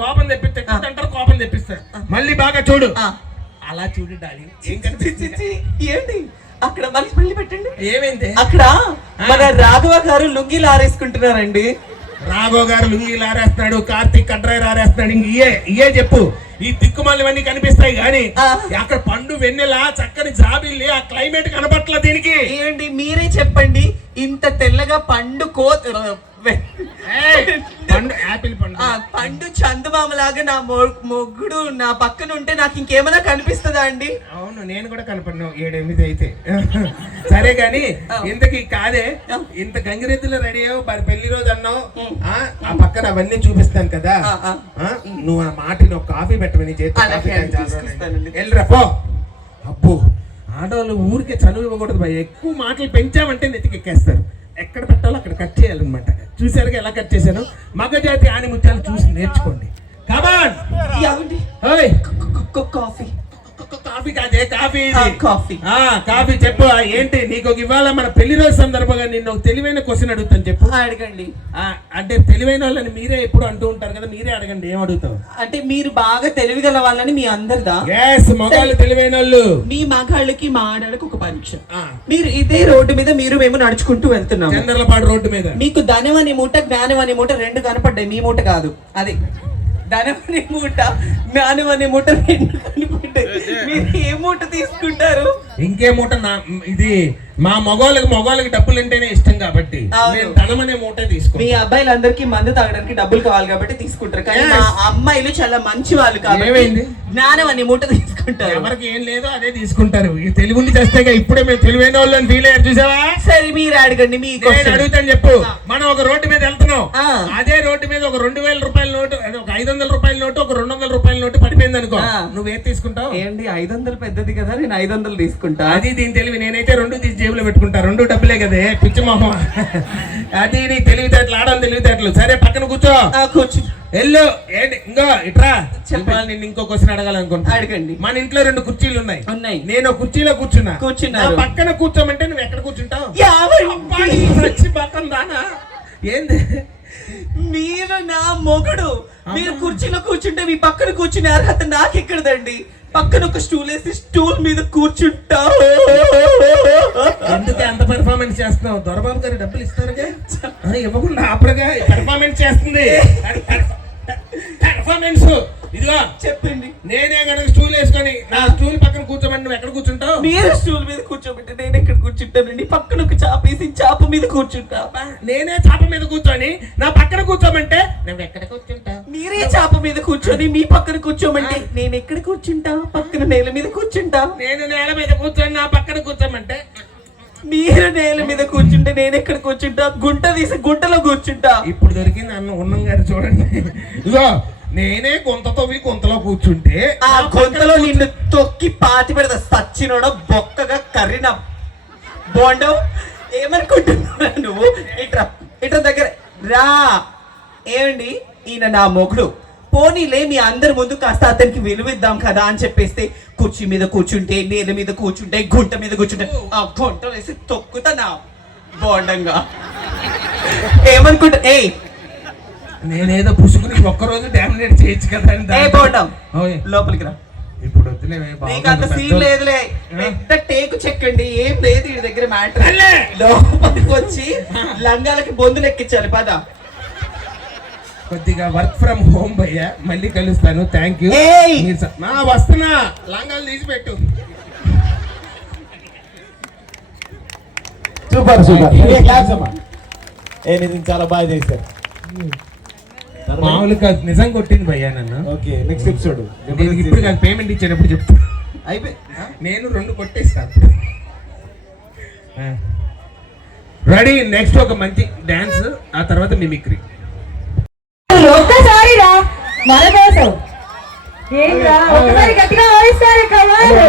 కోపం తెప్పిస్తే అంటారు, కోపం తెప్పిస్తా. మళ్ళీ బాగా చూడు, అలా చూడు డార్లింగ్. ఏం కనిపిస్తుంది? ఏంటి అక్కడ మళ్ళీ పెట్టండి. ఏమైంది? అక్కడ మన రాఘవ గారు లుంగీలు ఆరేసుకుంటున్నారండి. రాఘవ గారు లుంగీలు ఆరేస్తున్నాడు, కార్తీక్ కడ్రాయర్ ఆరేస్తున్నాడు. ఇంక ఇయే చెప్పు, ఈ దిక్కుమాలి ఇవన్నీ కనిపిస్తాయి కానీ అక్కడ పండు వెన్నెల చక్కని జాబిల్లి, ఆ క్లైమేట్ కనపట్ల దీనికి. ఏంటి మీరే చెప్పండి, ఇంత తెల్లగా పండు పండు యాపిల్ పండు, పండు చందమామలాగా నా మొగ్గుడు నా పక్కన ఉంటే నాకు ఇంకేమైనా కనిపిస్తుందా అండి? అవును, నేను కూడా కనపడినా 7-8 అయితే. సరే గాని ఇంతకి కాదే, ఇంత గంగిరెద్దులో రెడీ అయ్యావు, పెళ్లి రోజు అన్నావు, ఆ పక్కన అవన్నీ చూపిస్తాను కదా, నువ్వు ఆ మాటని ఒక కాఫీ పెట్టమని వెళ్ళరా పో. అబ్బో, ఆడవాళ్ళు ఊరికే చనువు ఇవ్వకూడదు భయ, ఎక్కువ మాటలు పెంచామంటే నెత్తికెక్కేస్తారు. ఎక్కడ పెట్టాలో అక్కడ కట్ చేయాలన్నమాట. చూసారుగా ఎలా కట్ చేశాను? మగజాతి ఆనిముత్యాలు చూసి నేర్చుకోండి. కమాన్. కాఫీ కాఫీ కాదే, కాఫీ కాఫీ కాఫీ. చెప్పు ఏంటి నీకు ఇవాళ మన పెళ్లి రోజు సందర్భంగా నిన్ను క్వశ్చన్ క్వశ్చన్ అడుగుతాను, చెప్పు. అడగండి. అంటే తెలివైన వాళ్ళని మీరే ఎప్పుడు అంటూ ఉంటారు కదా, మీరే అడగండి. ఏం అడుగుతావు? అంటే మీరు బాగా తెలివిగల వాళ్ళని మీ అందరిదా? మగాళ్ళు తెలివైన వాళ్ళు. మీ మగాళ్ళకి మా ఆడలకు ఒక పరీక్ష. మీరు ఇదే రోడ్డు మీద మేము నడుచుకుంటూ వెళ్తున్నాం, చంద్రలపాడు రోడ్డు మీద. మీకు ధనం అని మూట, జ్ఞానం అని మూట 2 కనపడ్డాయి, మీ మూట కాదు. అది ధనం అనే మూట, జ్ఞానం అనే మూట 2 కనపడ్డాయి. మీరు ఏ మూట తీసుకుంటారు? ఇంకే మూట ఇది మా మగవాళ్ళకి డబ్బులు అంటేనే ఇష్టం కాబట్టి అవును. నేను ధనమనే మూట తీసుకుంటా. మీ అబ్బాయిలందరికీ మందు తాగడానికి డబ్బులు కావాలి కాబట్టి తీసుకుంటారు, కానీ మా అమ్మాయిలు చాలా మంచి వాళ్ళు కాబట్టి ఏమైంది? జ్ఞానం అనే మూట తీసుకుంటారు. ఎవరికి ఏం లేదో అదే తీసుకుంటారు. ఈ తెలుగుండి చేస్తేగా ఇప్పుడే మేము తెలివైన వాళ్ళని ఫీల్ అయ్యారు చూసావా? సరే మీరు అడగండి. మీ నేను అడుగుతాను చెప్పు. మనం ఒక రోడ్డు మీద వెళ్తున్నాం, ఆ. అదే రోడ్డు మీద ఒక 2000 రూపాయల నోటు, అదే ఒక 500 రూపాయల నోటు, ఒక 200 రూపాయల నోటు పడిపోయింది అనుకో, ఆ. నువ్వేం తీసుకుంటావు? ఏంటి 500 పెద్దది కదా, నేను 500 తీసుకుంటా. అది దీని తెలివి. నేనైతే 2 తీసి జేబులో పెట్టుకుంటా. 2 డబ్బులే కదే పిచ్చి మొహం. అది నీ తెలివితేటలు, ఆడని తెలివితేటలు. సరే పక్కన కూర్చో. కూర్చు. ఎల్లు. ఏంటి ఇంకో ఇట్రా. చెప్పాలి. నేను ఇంకో క్వశ్చన్ అడగాలనుకుంటా. అడగండి. మన ఇంట్లో 2 కుర్చీలు ఉన్నాయి. ఉన్నాయి. నేను ఒక కుర్చీలో కూర్చున్నారు. నా పక్కన కూర్చోమంటే నువ్వు ఎక్కడ కూర్చుంటావు? పక్కన దానా ఏంది? మీరు నా మొగుడు, మీరు కుర్చీలో కూర్చుంటే మీ పక్కన కూర్చునే అర్హత నాకెక్కడదండి. పక్కన ఒక స్టూల్ వేసి స్టూల్ మీద కూర్చుంటా. ఎందుకు అంత పెర్ఫార్మెన్స్ చేస్తున్నావు? దొరబాబు గారు డబ్బులు ఇస్తారుగా, ఇవ్వకుండా అప్పుడుగా పెర్ఫార్మెన్స్ చేస్తుంది. పెర్ఫార్మెన్స్ ఇదిగో చెప్పండి. నేనే కనుక స్టూల్ వేసుకొని నా స్టూల్ పక్కన కూర్చోమని నువ్వు ఎక్కడ కూర్చుంటావు? మీరు స్టూల్ మీద కూర్చోబెట్టి నేను ఎక్కడ కూర్చుంటానండి? పక్కన ఒక చాప వేసి చాప మీద కూర్చుంటా. నేనే చాప మీద కూర్చొని నా పక్కన కూర్చోమంటే నువ్వు ఎక్కడ కూర్చుంటావు? మీరే చాప మీద కూర్చొని మీ పక్కన కూర్చోమంటే నేను ఎక్కడ కూర్చుంటా? పక్కన నేల మీద కూర్చుంటా. నేను నేల మీద కూర్చొని నా పక్కన కూర్చోమంటే మీరు నేల మీద కూర్చుంటే నేను ఎక్కడ కూర్చుంటా? గుంట తీసి గుంటలో కూర్చుంటా. ఇప్పుడు దొరికింది అన్న ఉన్నం గారు చూడండి. ఇదిగో నేనే గుంతలో కూర్చుంటే ఆ గొంతలో నిన్ను తొక్కి పాతి పెడతా. సచ్చినోడ బొక్కగా కర్రిన బోండం. ఏమనుకుంటున్నారా నువ్వు? ఇట్రా దగ్గర రా. ఏమండి, ఈయన నా మొగుడు. పోనీలే మీ అందరి ముందు కాస్త అతనికి విలువిద్దాం కదా అని చెప్పేస్తే కుర్చీ మీద కూర్చుంటే, నేల మీద కూర్చుంటే, గుంట మీద కూర్చుంటే ఆ గుంట వేసి తొక్కుతా నా బోండంగా. ఏమనుకుంటా? నేనేదో పుసుకుని ఒక్కరోజు డామినేట్ చేయొచ్చు కదా. బోండం లోపలికి రా. ఇప్పుడు వద్దులే, నీకు అంత సీన్ లేదులే. పెద్ద టేకు చెక్కండి, ఏం లేదు ఈ దగ్గర మ్యాటర్. లోపలికి వచ్చి లంగాలకి బొందులు ఎక్కించాలి. పద. కొద్దిగా వర్క్ ఫ్రమ్ హోమ్ భయ్యా, మళ్ళీ కలుస్తాను. Thank you. వస్తున్నా. లంగాలు తీసిపెట్టు. సూపర్ చాలా బాగా చేశారు. మామూలుగా నిజం కొట్టింది భయ్యా నన్ను. ఓకే, నెక్స్ట్ ఎపిసోడ్ ఇప్పుడు కాదు, పేమెంట్ ఇచ్చేటప్పుడు చెప్తా. అయిపోయి నేను 2 కొట్టేస్తాను. రెడీ. నెక్స్ట్ ఒక మంచి డాన్స్, ఆ తర్వాత మిమిక్రీ. ఒక్కసారి రా మన కోసం ఏంట్రా, ఒకసారి గట్టిగా వాయిస్తారు వాళ్ళు.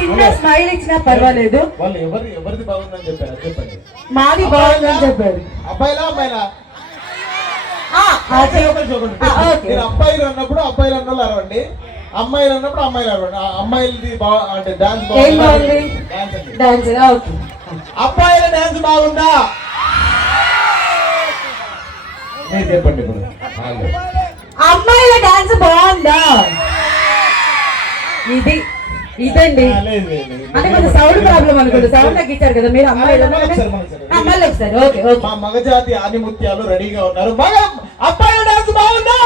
చిన్న స్మైల్ ఇచ్చినా పర్వాలేదు. వాళ్ళు ఎవరిది బాగుందని చెప్పారు? చెప్పండి. మాది బాగుందని చెప్పారు. అబ్బాయిలా అమ్మాయిలా? నేను అబ్బాయిలు అన్నప్పుడు అబ్బాయిలు అన్నోళ్ళు అరవండి, అమ్మాయిలు అన్నప్పుడు అమ్మాయిలు అరవండి. అమ్మాయిలది అంటే డాన్స్ బాగుంది. అబ్బాయిల డాన్స్ బాగుందా? నేను చెప్పండి. ఇప్పుడు అమ్మాయిల డాన్స్ బాగుందా? ఇదండి అంటే కొంచెం సౌండ్ ప్రాబ్లం అనుకోండి. సౌండ్ తగ్గించారు కదా మీరు. అమ్మాయిలు ఒకసారి. Okay okay. మా మగజాతి ఆనిముత్యాలు రెడీగా ఉన్నారు. అబ్బాయిల డాన్స్ బాగుందా?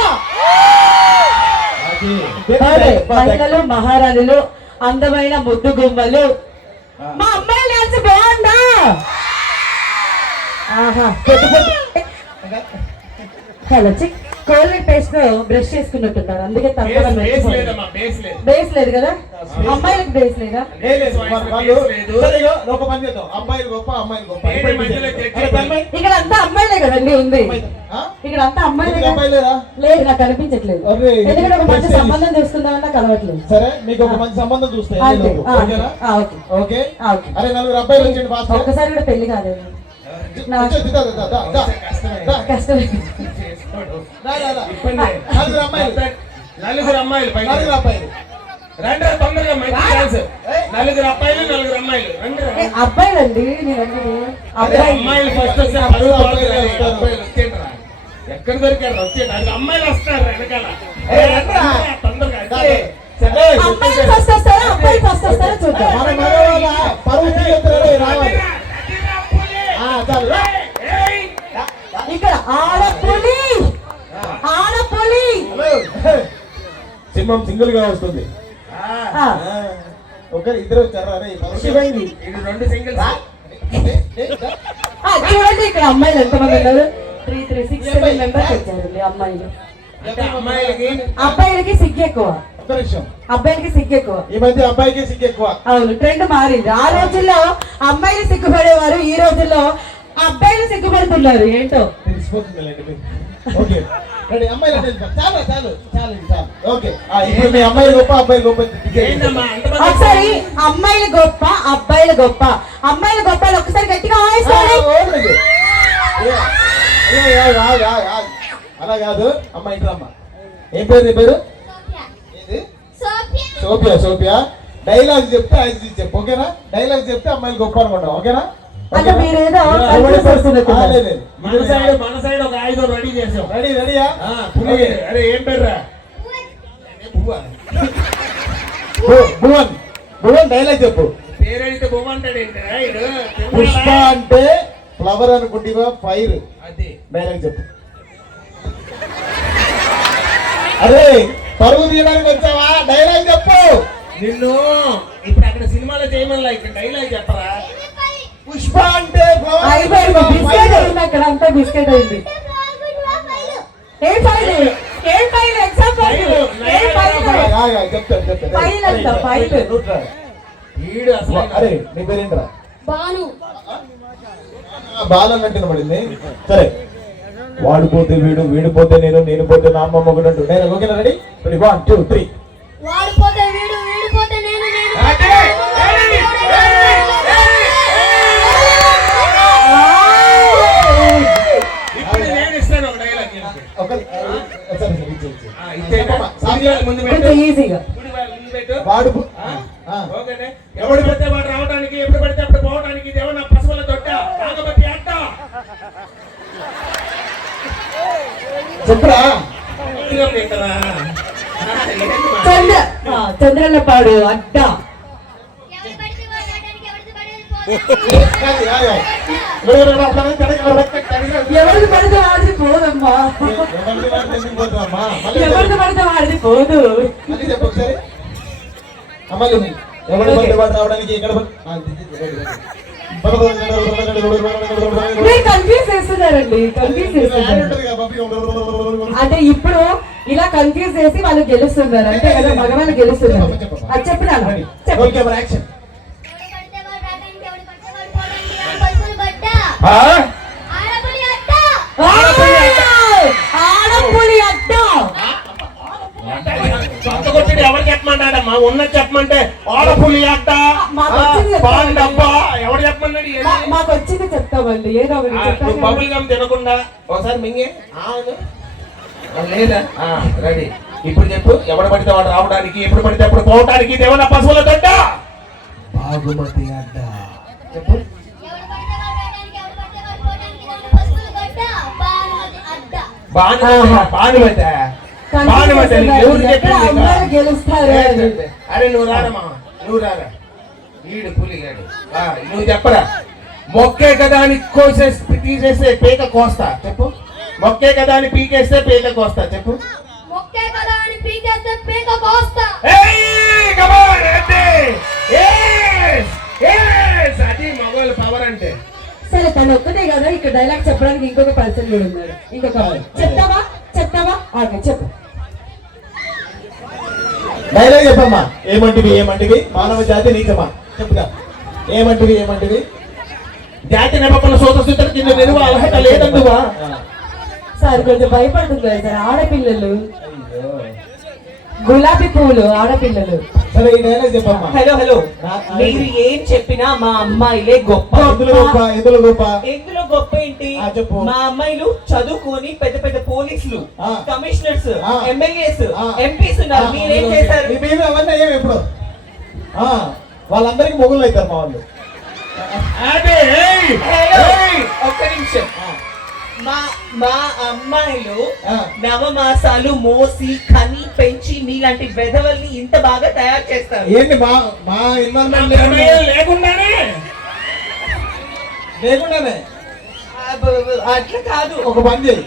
మహిళలు, మహారాణులు, అందమైన ముద్దు గుమ్మలు, మా అమ్మాయిల డాన్స్ బాగుందా? ఆహా. హలో చిక్. కోల్గేట్ పేస్ట్ బ్రష్ చేసుకున్నట్టున్నారు, అందుకే బేస్ లేదు కదా. అమ్మాయిలకు బేస్ లేదా? ఒక పని చేద్దాం, అమ్మాయిలు గొప్ప అమ్మాయిలు గొప్ప. ఇక్కడ అంతా అమ్మాయిలే కదండి ఉంది. ఇక్కడ అంతా అమ్మాయిలే లేదు, నాకు కనిపించట్లేదు. ఎందుకంటే ఒక మంచి సంబంధం చూసుకుందామన్నా కలవట్లేదు. సరే, మీకు ఒక మంచి సంబంధం చూస్తాయి. ఓకే. అరే 4 అబ్బాయిలు వచ్చండి. ఒక్కసారి కూడా పెళ్లి కాలేదు. కష్టమే. 4 అమ్మాయిలు రండి తొందరగా. 4 అబ్బాయిలు 4 అమ్మాయిలు అబ్బాయిలండి. అమ్మాయిలు ఫస్ట్ ఎక్కడ దొరికారు? వచ్చేయండి. అది అమ్మాయిలు వస్తారు వెనకాల. తొందరగా అమ్మాయిలు ఫస్ట్ వస్తారా అబ్బాయిలు ఫస్ట్ వస్తారా చూద్దాం. ఇక్కడ ఆడపులి సింహం సింగిల్ గా వస్తుంది. ఒకరు ఇద్దరు వచ్చారా? ఇది 2 సింగిల్స్. చూడండి ఇక్కడ అమ్మాయిలు ఎంతమంది ఉన్నారు? 3, 6, 7 మెంబర్స్ వచ్చారండి అమ్మాయిలు. అబ్బాయిలకి సిగ్గు ఎక్కువ. ఒక్క నిమిషం, అబ్బాయిలకి సిగ్గు ఎక్కువ. ఈ మధ్య అబ్బాయికి సిగ్గు ఎక్కువ. అవును, ట్రెండ్ మారింది. ఆ రోజుల్లో అమ్మాయిలు సిగ్గుపడేవారు, ఈ రోజుల్లో అబ్బాయిలు సిగ్గుపడుతున్నారు. ఏంటో తెలిసిపోతుంది. ఓకే రెడీ, అమ్మాయిలు చాలు చాలు చాలు చాలు. ఓకే ఇప్పుడు మీ అమ్మాయిలు గొప్ప, అబ్బాయిలు గొప్ప. ఒకసారి అమ్మాయిలు గొప్ప, అబ్బాయిలు గొప్ప. అమ్మాయిలు గొప్ప ఒకసారి గట్టిగా అలా కాదు. అమ్మ ఇంట్లో అమ్మ ఏం పేరు? నీ పేరు సోఫియా. సోఫియా డైలాగ్ చెప్తే అది చెప్పు, ఓకేనా? డైలాగ్ చెప్తే అమ్మాయిలు గొప్ప అనుకుంటాం, ఓకేనా? అంటే మీరేదో మన సైడ్ ఒక 5 రెడీ చేసాం. రెడీయా? అరే ఏం పేర్రా? భువన్. భువన్ డైలాగ్ చెప్పు. పేరైతే బొమ్మంటాడు ఏంటి? పుష్ప అంటే ఫ్లవర్ అనుకుంటా, ఫైర్. అది డైలాగ్ చెప్పు. అరే పరువు తీయడానికి వచ్చావా? డైలాగ్ చెప్పు. నిన్ను ఇప్పుడు అక్కడ సినిమాలో చేయమని ఇక్కడ డైలాగ్ చెప్పరా? పుష్ప అంటే బిస్కెట్ అయింది, అక్కడ అంతా బిస్కెట్ అయింది. ఏం ఫైల్? ఏం ఫైల్? Exam file. ఏం ఫైల్? ఫైల్ అంట, ఫైల్. అరే నీ పేరేంట్రా? బాను. బాలు అన్నట్టు పడింది. సరే, వాడు పోతే వీడు, వీడు పోతే నేను, నేను పోతే నా అమ్మ ఒకటి అంటూ నేను. ఓకేనా? రెడీ? 1, 2, 3. వాడిపోతే వీడు, వీడిపోతే నేను, ఇప్పుడు నేను ఇస్తాను ఒక డైలాగ్. ముందు కొంచెం ఈజీగా. వాడు ఓకేనే. ఎవడు పడితే వాడు రావడానికి, ఎప్పుడు పడితే అప్పుడు పోవడానికి, ఇది ఏమన్నా పశువుల తొట్ట, నాగబట్టి అట్ట. చెప్పురా. చంద్రలపాడు అడ్డ. ఎవరికి పడితే వాడిది పోదమ్మా. ఎవరికి పడితే వాడిది పోదు. చెప్పు ఒకసారి. అమ్మాయి ఎవరు పడితే వాడు రావడానికి ఎక్కడ మీరు కన్ఫ్యూజ్ చేస్తున్నారండి, కన్ఫ్యూజ్ చేస్తున్నారు. అంటే ఇప్పుడు ఇలా కన్ఫ్యూజ్ చేసి వాళ్ళు గెలుస్తున్నారు అంతే కదా, మగవాళ్ళు గెలుస్తున్నారు. అది చెప్పినాను. ఆడపులి అడ్డ. కొట్టి ఎవరు చెప్పమంటాడమ్మా? ఉన్నది చెప్పమంటే ఆడపులి అట్ట, డబ్బా ఎవరు చెప్పమన్నాడు? మాకు వచ్చింది చెప్తామండి, ఏదో ఒకటి. బబుల్ గమ్ తినకుండా ఒకసారి మింగే లేదా? రెడీ. ఇప్పుడు చెప్పు. ఎవడు పడితే వాడు రావడానికి, ఎప్పుడు పడితే అప్పుడు పోవడానికి, దేవన పశువుల తొట్ట. బాగుమతి అడ్డ. చెప్పు. అరే నువ్వు రారమ్మా, నువ్వు రారా. ఈడు పులిగాడు. నువ్వు చెప్పరా. మొక్కే కదా అని కోసేసి తీసేస్తే పీక కోస్తా. చెప్పు. మొక్కే కదా అని పీకేస్తే పీక కోస్తా. చెప్పు. మొక్కే కదా అని పీకేస్తే పీక కోస్తా. అది మగవాళ్ళ పవర్ అంటే. సరే, తను ఒక్కటే కదా ఇక్కడ డైలాగ్ చెప్పడానికి. ఇంకొక పర్సన్ కూడా ఉన్నారు. ఇంకొక చెప్తావా? చెప్తావా? ఓకే చెప్పు. డైలాగ్ చెప్పమ్మా. ఏమంటివి? ఏమంటివి? మానవ జాతి నీచమా? చెప్పుగా. ఏమంటివి? ఏమంటివి? జాతి నెపకున్న సోదరు కింద నిలువ అర్హత లేదందువా? సార్ కొంచెం భయపడుతున్నారు సార్. ఆడపిల్లలు, గులాబీ పువ్వులు, ఆడపిల్లలు. సరే ఈ డైలాగ్ చెప్పమ్మా. హలో హలో, మీరు ఏం చెప్పినా మా అమ్మాయిలే గొప్ప. ఎందులో గొప్ప? ఎందులో గొప్ప? ఎందులో గొప్ప ఏంటి? చెప్పు. మా అమ్మాయిలు చదువుకొని పెద్ద పెద్ద పోలీసులు, కమిషనర్స్, ఎమ్మెల్యేస్, ఎంపీస్ ఉన్నారు. మీరేం చేశారు? అవన్నీ అయ్యాము ఇప్పుడు. వాళ్ళందరికీ మొగుళ్ళు అవుతారు మా వాళ్ళు. ఒక్క నిమిషం. మా అమ్మాయిలు నవమాసాలు మోసి కని పెంచి మీలాంటి వెధవల్ని ఇంత బాగా తయారు చేస్తారు. ఏంటి మా ఇన్వాల్వ్మెంట్ లేకుండానే? లేకుండానే అట్లా కాదు. ఒక పని చేయి.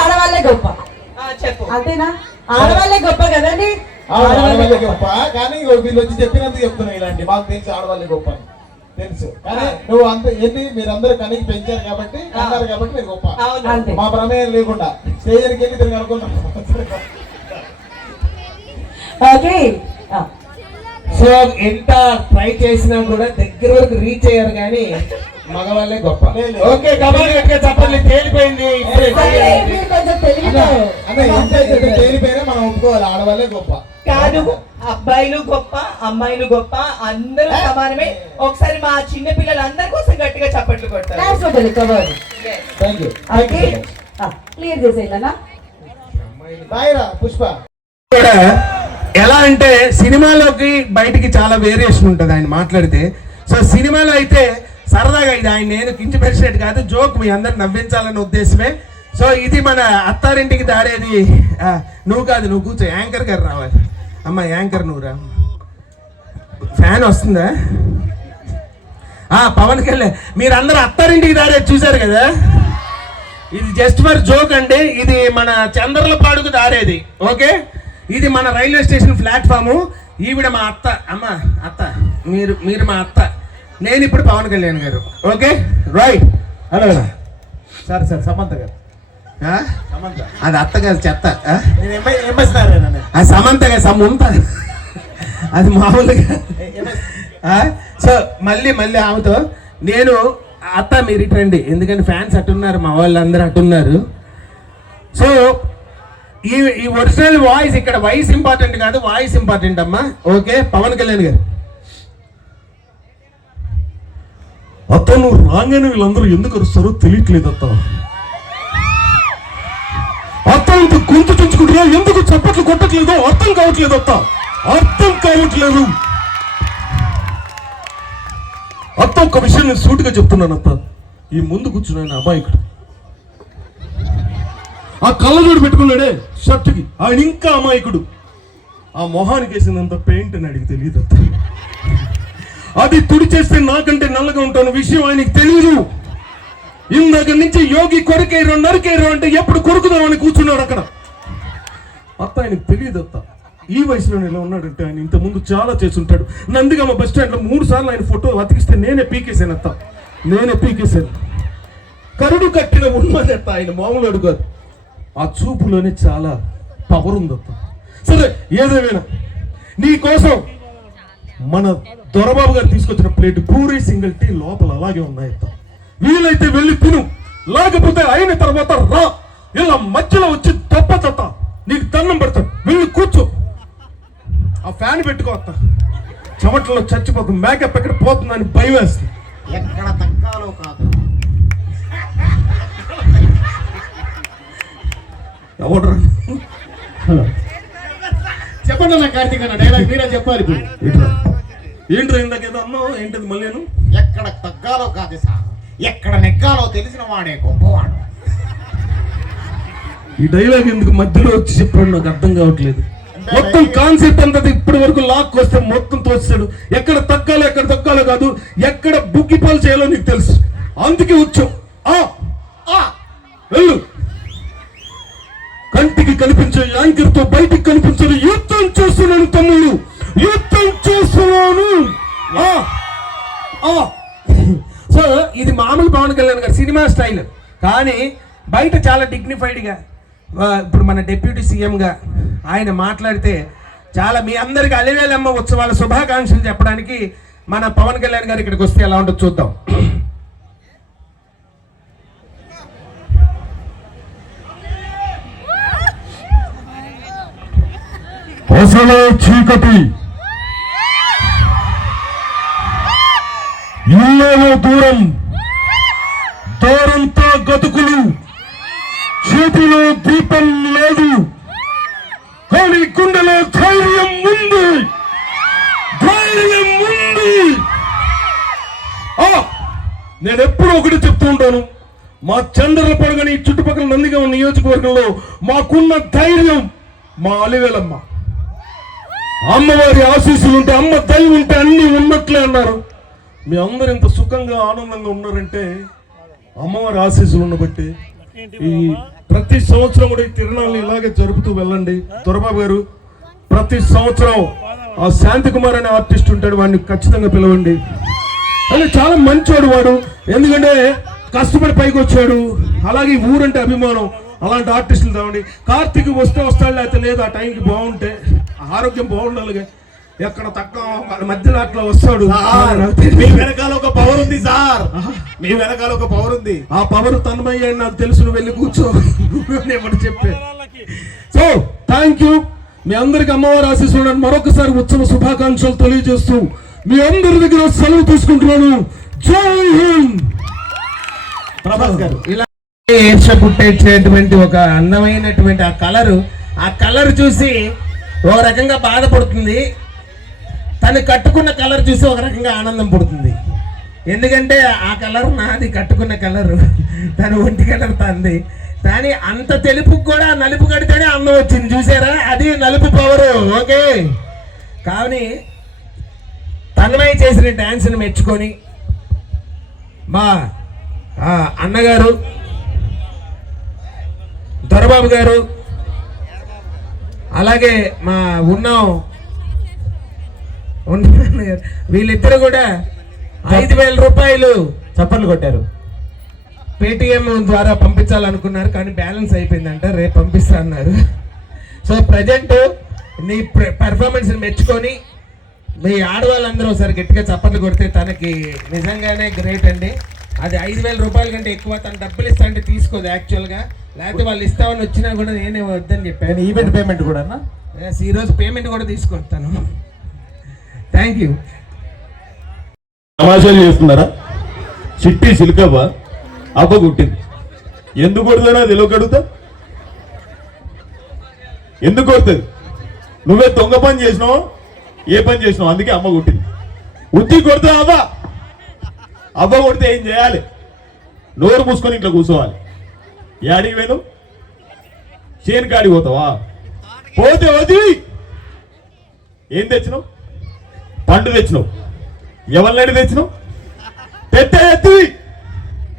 ఆడవాళ్ళే గొప్ప. చెప్పు. అంతేనా? ఆడవాళ్ళే గొప్ప కదండి. ఆడవాళ్ళే గొప్ప. కానీ వీళ్ళు వచ్చి చెప్పినందుకు చెప్తున్నావు ఇలాంటి. మాకు తెలుసు ఆడవాళ్ళే గొప్ప అని తెలుసు. కానీ నువ్వు అంత ఏంటి మీరందరూ కనికి పెంచారు కాబట్టి అన్నారు కాబట్టి మీరు గొప్ప. మా ప్రమేయం లేకుండా స్టేజ్కి వెళ్ళి తిరిగి అనుకున్నాం. ఓకే. సో ఎంత ట్రై చేసినా కూడా దగ్గర వరకు రీచ్ అయ్యారు కానీ మగవాళ్ళే గొప్ప. ఓకే కబడ్డీ గట్టిగా చెప్పండి. తేలిపోయింది. తేలిపోయినా మనం ఒప్పుకోవాలి ఆడవాళ్ళే గొప్ప కాదు. అబ్బాయిలు గొప్ప, అమ్మాయిలు గొప్ప, అందరూ సమానమే. ఒకసారి మా చిన్న పిల్లలందరి కోసం గట్టిగా చప్పట్లు కొడతారు. క్లియర్ చేసేయాలనా పుష్ప. ఎలా అంటే సినిమాలోకి బయటికి చాలా వేరియేషన్ ఉంటుంది ఆయన మాట్లాడితే. సో సినిమాలో అయితే సరదాగా ఇది ఆయన నేను కించపరిచినట్టు కాదు, జోక్ మీ అందరు నవ్వించాలనే ఉద్దేశమే. సో ఇది మన అత్తారింటికి దారేది. నువ్వు కాదు, నువ్వు కూర్చో, యాంకర్ గారు రావాలి. అమ్మ యాంకర్ నువ్వు రా. ఫ్యాన్ వస్తుందా? పవన్ కళ్యాణ్ మీరందరూ అత్తారింటికి దారేది చూసారు కదా. ఇది జస్ట్ ఫర్ జోక్ అండి. ఇది మన చంద్రలపాడుకు దారేది. ఓకే, ఇది మన రైల్వే స్టేషన్ ప్లాట్ఫాము. ఈవిడ మా అత్త. అమ్మ అత్త, మీరు మా అత్త, నేను ఇప్పుడు పవన్ కళ్యాణ్ గారు. Okay right. Hello sir Samantha గారు. అది అత్త గారు చెత్త. నేను సమంత గారు సమంత అది మామూలుగా. సో మళ్ళీ ఆమెతో నేను అత్త మీరు ఇటు రండి, ఎందుకంటే ఫ్యాన్స్ అట్టున్నారు, మా వాళ్ళందరూ అట్టున్నారు. సో ఈ ఒరిజినల్ వాయిస్ ఇక్కడ వాయిస్ ఇంపార్టెంట్ కాదు, వాయిస్ ఇంపార్టెంట్ అమ్మా. ఓకే పవన్ కళ్యాణ్ గారు. అతను రాగానే వీళ్ళందరూ ఎందుకు అరుస్తారో తెలియట్లేదు. అత్తంత గొంతు చుంచుకుంటున్నా ఎందుకు చప్పట్లు కొట్టట్లేదో అర్థం కావట్లేదు. అర్థం కావట్లేదు. అత్త ఒక్క విషయం నేను సూటిగా చెప్తున్నాను. అత్త ఈ ముందు కూర్చున్నాను అమాయకుడు, ఆ కళ్ళజోడు పెట్టుకున్నాడే షర్ట్కి, ఆయన ఇంకా అమాయకుడు. ఆ మొహానికి వేసినంత పెయింట్ అని అడిగి తెలియదు. అత్త అది తుడి చేస్తే నాకంటే నల్లగా ఉంటాను విషయం ఆయనకి తెలియదు. ఇందాక నుంచి యోగి కొరికేరు నరికేరు అంటే ఎప్పుడు కొరుకుదామని కూర్చున్నాడు అక్కడ. అత్త ఆయనకు తెలియదు. అత్త ఈ వయసులో ఇలా ఉన్నాడంటే ఆయన ఇంతకుముందు చాలా చేసుంటాడు. నందిగామ బస్ స్టాండ్లో 3 సార్లు ఆయన ఫోటో అతికిస్తే నేనే పీకేశాను. అత్త నేనే పీకేశాను. కరుడు కట్టిన ఉన్నది అత్త, ఆయన మామూలు అడుగారు. ఆ చూపులోనే చాలా పవర్ ఉంది అత్త. సరే ఏదేమైనా నీ కోసం మన దొరబాబు గారు తీసుకొచ్చిన ప్లేట్ పూరి సింగిల్ టీ లోపల అలాగే ఉన్నాయి అత్త. వీలైతే వెళ్ళి తిను, లేకపోతే అయిన తర్వాత రా. ఇలా మధ్యలో వచ్చి తప్ప నీకు దండం పెడతాడు. వెళ్ళి కూర్చో. ఆ ఫ్యాన్ పెట్టుకో అత్త, చెమటలో చచ్చిపోతుంది. మేకప్ ఎక్కడ పోతుందని భయం వేస్తుంది. ఎక్కడ తగ్గాలో కాదు. ఎవడు చెప్పండి నా కార్తీక్ అన్న డైలాగ్ మీరే చెప్పాలి. ఏంట్రా ఇందాకేదో అన్నావు, ఏంటది మళ్ళీ? ఎక్కడ తగ్గాలో కాదు సార్, ఎక్కడ నెగ్గాలో తెలిసిన వాడే గొప్పవాడు. ఈ డైలాగ్ ఎందుకు మధ్యలో వచ్చి చెప్పాడు నాకు అర్థం కావట్లేదు. మొత్తం కాన్సెప్ట్ అంతా ఇప్పటి వరకు లాక్ వస్తే మొత్తం తోస్తాడు. ఎక్కడ తగ్గాలో ఎక్కడ తగ్గాలో కాదు, ఎక్కడ బుగ్గిపాలు చేయాలో నీకు తెలుసు. అందుకే వచ్చావు. వెళ్ళు. కంటికి కనిపించే యాంకర్ తో బయటికి కనిపించే యుద్ధం చేస్తున్నాను తమ్ముడు, యుద్ధం చేస్తున్నాను. సో ఇది మామూలు పవన్ కళ్యాణ్ గారు సినిమా స్టైల్, కానీ బయట చాలా డిగ్నిఫైడ్గా. ఇప్పుడు మన డిప్యూటీ సీఎంగా ఆయన మాట్లాడితే చాలా మీ అందరికి అలివేలమ్మ ఉత్సవాల శుభాకాంక్షలు చెప్పడానికి మన పవన్ కళ్యాణ్ గారు ఇక్కడికి వస్తే ఎలా ఉంటుందో చూద్దాం. అసలే చీకటి, ఇల్లేమో దూరం, దూరంతో గతుకులు, చేతిలో దీపం లేదు, కానీ గుండెలో ధైర్యం ఉంది, ధైర్యం ఉంది. నేను ఎప్పుడు ఒకటి చెప్తూ ఉంటాను, మా చంద్రలపాడు కానీ చుట్టుపక్కల నందిగామ నియోజకవర్గంలో మాకున్న ధైర్యం మా అలివేలమ్మ. అమ్మవారి ఆశీస్సులు ఉంటే, అమ్మ దయ ఉంటే అన్ని ఉన్నట్లే అన్నారు. మీ అందరు ఇంత సుఖంగా ఆనందంగా ఉన్నారంటే అమ్మవారి ఆశీస్సులు ఉండబట్టి. ఈ ప్రతి సంవత్సరం కూడా ఈ తిరునాళ్ళని ఇలాగే జరుపుతూ వెళ్ళండి. దొరబాబు గారు ప్రతి సంవత్సరం ఆ శాంతి కుమార్ అనే ఆర్టిస్ట్ ఉంటాడు, వాడిని ఖచ్చితంగా పిలవండి. అంటే చాలా మంచోడు వాడు, ఎందుకంటే కష్టపడి పైకి వచ్చాడు. అలాగే ఊరంటే అభిమానం, అలాంటి ఆర్టిస్టులు తేవండి. కార్తీక్ వస్తే వస్తాడు, లేకపోతే లేదు. ఆ టైంకి బాగుంటే ఆరోగ్యం బాగుండాలిగా, ఎక్కడ తక్కువ మధ్యలో అట్లా వస్తాడు. మీ వెనకాల ఒక పవర్ ఉంది సార్, మీ వెనకాల ఒక పవర్ ఉంది. ఆ పవర్ తన్మయ్య అని నాకు తెలుసు, నువ్వు వెళ్ళి కూర్చో ఎప్పుడు చెప్పే. సో థ్యాంక్ యూ మీ అందరికి అమ్మవారి ఆశీస్సులు. మరొకసారి ఉత్సవ శుభాకాంక్షలు తెలియజేస్తూ మీ అందరి దగ్గర సెలవు తీసుకుంటున్నాను. జై హింద్. ప్రభాస్ గారు ఇలా ఈర్ష పుట్టేటువంటి ఒక అందమైనటువంటి ఆ కలర్ చూసి ఒక రకంగా బాధపడుతుంది, తను కట్టుకున్న కలర్ చూసి ఒక రకంగా ఆనందం పడుతుంది. ఎందుకంటే ఆ కలర్ నాది, కట్టుకున్న కలరు తన ఒంటి కలర్ తంది. కానీ అంత తెలుపు కూడా నలుపు కడితేనే అందం వచ్చింది, చూసారా? అది నలుపు పవరు. ఓకే, కానీ తన్మయ్య చేసిన డ్యాన్స్ని మెచ్చుకొని మా అన్నగారు దొరబాబు గారు, అలాగే మా వీళ్ళిద్దరు కూడా 5,000 రూపాయలు చప్పట్లు కొట్టారు. పేటిఎం ద్వారా పంపించాలనుకున్నారు, కానీ బ్యాలెన్స్ అయిపోయిందంట, రేపు పంపిస్తా అన్నారు. సో ప్రజెంట్ నీ పెర్ఫార్మెన్స్ మెచ్చుకొని మీ ఆడవాళ్ళందరూ ఒకసారి గట్టిగా చప్పట్లు కొడితే తనకి నిజంగానే గ్రేట్ అండి. అది 5,000 రూపాయల కంటే ఎక్కువ. తను డబ్బులు ఇస్తా అంటే తీసుకోదు యాక్చువల్గా, లేకపోతే వాళ్ళు ఇస్తామని వచ్చినా కూడా నేనే వద్దని చెప్పాను. ఈవెంట్ పేమెంట్ కూడా ఈరోజు పేమెంట్ కూడా తీసుకొస్తాను. Thank you. తమాషాలు చేస్తున్నారా? చిట్టి సిల్కవ్వ అబ్బ కొట్టింది. ఎందుకు కొడుతుందో తెలియక అడుగుతా, ఎందుకు కొడుతుంది? నువ్వే దొంగ పని చేసినావు, ఏ పని చేసినావు, అందుకే అమ్మ కొట్టింది. ఉత్తి కొడుతా అవ్వ కొడితే ఏం చేయాలి? నోరు మూసుకొని ఇంట్లో కూర్చోవాలి. యాడికి వేను? చేను కాడికి పోతావా? పోతే వదిలి ఏం తెచ్చినావు? పండు తెచ్చినావు. ఎవరినడి తెచ్చినావు? పెట్టే ఎత్తి.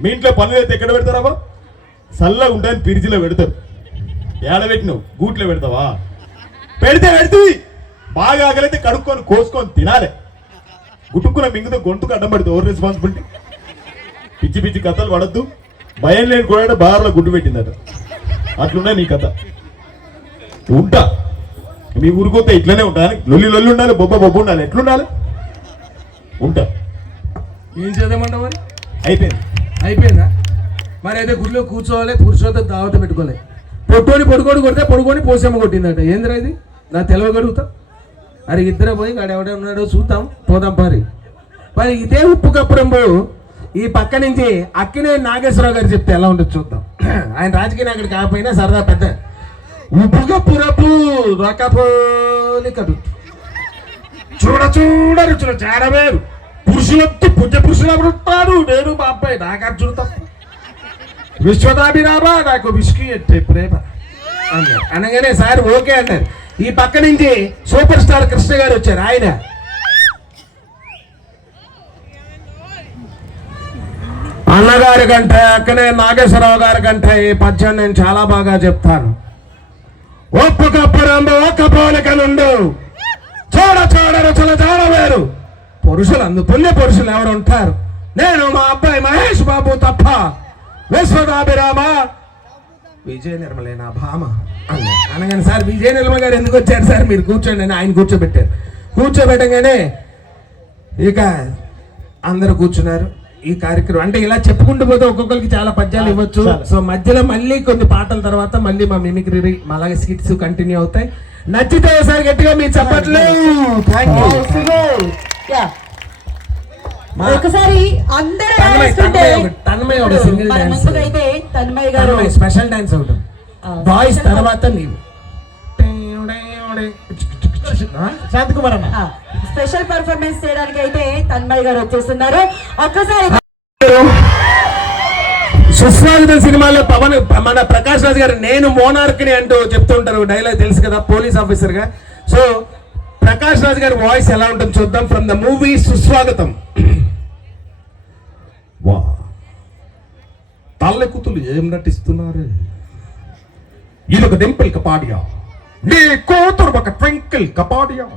మీ ఇంట్లో పనులు అయితే ఎక్కడ పెడతారావా? చల్లగా ఉంటాయని పిరిచిలో పెడతారు. ఏడబెట్టినావు? గూట్లో పెడతావా? పెడితే పెడుతుంది. బాగా ఆకలైతే కడుక్కొని కోసుకొని తినాలి. గుట్టుకున్న మింగుతో గొంతుకు అడ్డం పడితే ఓవర్ రెస్పాన్సిబిలిటీ. పిచ్చి పిచ్చి కథలు పడద్దు. భయం లేని కూడా బార్లో గుడ్డు పెట్టిందట. అట్లున్నాయి నీ కథ. ఉంటా మీ ఊరికొస్తే ఇట్లనే ఉంటా. లొల్లి లొల్లి ఉండాలి, బొబ్బ ఉండాలి. ఎట్లుండాలి? ఉంటా. ఏం చేద్దామంటావు? మరి అయిపోయిందా? మరి అయితే గుడిలో కూర్చోవాలి, పురుషోత్త దావత పెట్టుకోవాలి. పడుకొని కొడితే పడుకొని పోసేమ్మ కొట్టిందట. ఏందిరా ఇది? నా తెలవగలుగుతా. అరే ఇద్దరే పోయి వాడు ఎవడే ఉన్నాడో చూద్దాం, పోదాం పారి. మరి ఇదే ఉప్పు కప్పురంబు ఈ పక్క నుంచి అక్కినే నాగేశ్వరరావు గారు చెప్తే ఎలా ఉంటుంది చూద్దాం. ఆయన రాజకీయ నాయకుడు కాకపోయినా సరదా పెద్ద ఉప్పు కప్పురపు రకపోలి కదు చూడ రుచులు చాలా వేరు. పురుషులొత్తి పుణ్య పురుషులు ఉంటాడు. నేను మా అబ్బాయి నాగార్జున తప్ప విశ్వదాభిరామ నాకు విస్కీ అంటే ప్రేమ అన్నారు. అనగానే సార్ ఓకే అన్నారు. ఈ పక్క నుంచి సూపర్ స్టార్ కృష్ణ గారు వచ్చారు. ఆయన అన్నగారి కంటే అక్కనే నాగేశ్వరరావు గారి కంటే ఈ పద్యం నేను చాలా బాగా చెప్తాను. ఒప్పు కప్పరంబు ఒక్క పోలిక నుండు చూడ రుచుల జాడ వేరు. పురుషులు పుణ్య పురుషులు ఎవరు ఉంటారు? నేను మా అబ్బాయి మహేష్ బాబు తప్ప విశ్వదాభిరామ విజయ నిర్మలే నా భామ అన్నారు. అనగానే సార్ విజయ నిర్మల గారు ఎందుకు వచ్చారు సార్? మీరు కూర్చోండి అని ఆయన కూర్చోబెట్టారు. కూర్చోబెట్టగానే ఇక అందరూ కూర్చున్నారు. ఈ కార్యక్రమం అంటే ఇలా చెప్పుకుంటూ పోతే ఒక్కొక్కరికి చాలా పద్యాలు ఇవ్వచ్చు. సో మధ్యలో మళ్ళీ కొన్ని పాటల తర్వాత మళ్ళీ మా మిమిక్రీ అలాగే స్కిట్స్ కంటిన్యూ అవుతాయి. నచ్చితే ఒకసారి గట్టిగా మీ చప్పట్లు. ఒకసారి అందరూ తన్మయ్య ఒక సింగిల్ డాన్స్, తన్మయ్య గారు స్పెషల్ డాన్స్ ఒకటి. బాయ్స్ తర్వాత నీవు శాంతి కుమార్ అన్న స్పెషల్ పర్ఫార్మెన్స్ చేయడానికి అయితే తన్మయ్య గారు వచ్చేస్తున్నారు. ఒక్కసారి సుస్వాగతం సినిమాలో మన ప్రకాష్ రాజ్ గారు నేను మోనార్క్ని అంటూ చెప్తూ ఉంటారు. డైలాగ్ తెలుసు కదా, పోలీస్ ఆఫీసర్ గా. సో ప్రకాష్ రాజ్ గారి వాయిస్ ఎలా ఉంటుంది చూద్దాం. ఫ్రమ్ ద మూవీ సుస్వాగతం. వా తల్లెక్కుతులు ఏం నటిస్తున్నారు? ఈయనొక డింపుల్ కపాడియా, నీ కూతురు ఒక ట్వింకిల్ కపాడియా.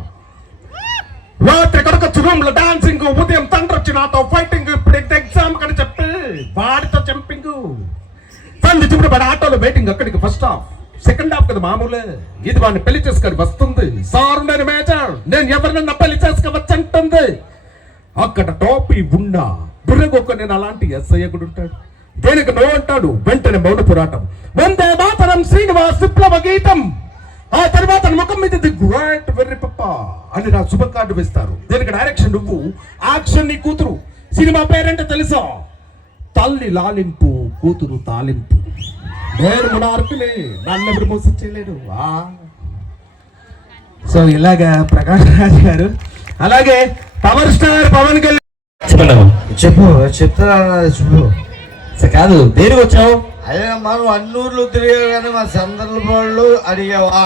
రాత్రి కడకొచ్చు రూమ్ లో డాన్సింగ్, ఉదయం తండ్రి వచ్చి నాతో ఫైటింగ్, ఇప్పుడు ఎగ్జామ్ కని చెప్పి వాడితో జంపింగ్, తండ్రి చిప్పుడు పడి ఆటోలో వెయిటింగ్, అక్కడికి ఫస్ట్ హాఫ్ సెకండ్ హాఫ్ కదా మామూలే. ఇది వాడిని పెళ్లి చేసుకొని వస్తుంది, సార్ నేను మేజర్, నేను ఎవరినన్నా పెళ్లి చేసుకోవచ్చు అంటుంది. అక్కడ టోపీ ఉన్నా బుర్రగొక్క నేను అలాంటి ఎస్ఐ కూడా ఉంటాడు. దేనికి నో అంటాడు, వెంటనే మౌన పోరాటం, వందే మాతరం శ్రీనివాస్ విప్లవ గీతం. ఆ తర్వాత ముఖం మీద ది గ్రేట్ వెర్రి పప్ప అని నా శుభ కార్డు వేస్తారు. దీనికి డైరెక్షన్ నువ్వు, యాక్షన్ నీ కూతురు. సినిమా పేరంటే తెలుసా, తల్లి లాలింపు కూతురు తాలింపు. నేను మునార్కుని నన్నెవరు మోసం చేయలేడు. సో ఇలాగా ప్రకాష్ రాజ్ గారు, అలాగే పవర్ స్టార్ పవన్ కళ్యాణ్. చెప్పు చెప్తా చెప్పు. కాదు దేనికి వచ్చావు? అదే మనం అన్నూర్లు తిరిగావు కానీ మా చంద్రబాబు అడిగావా?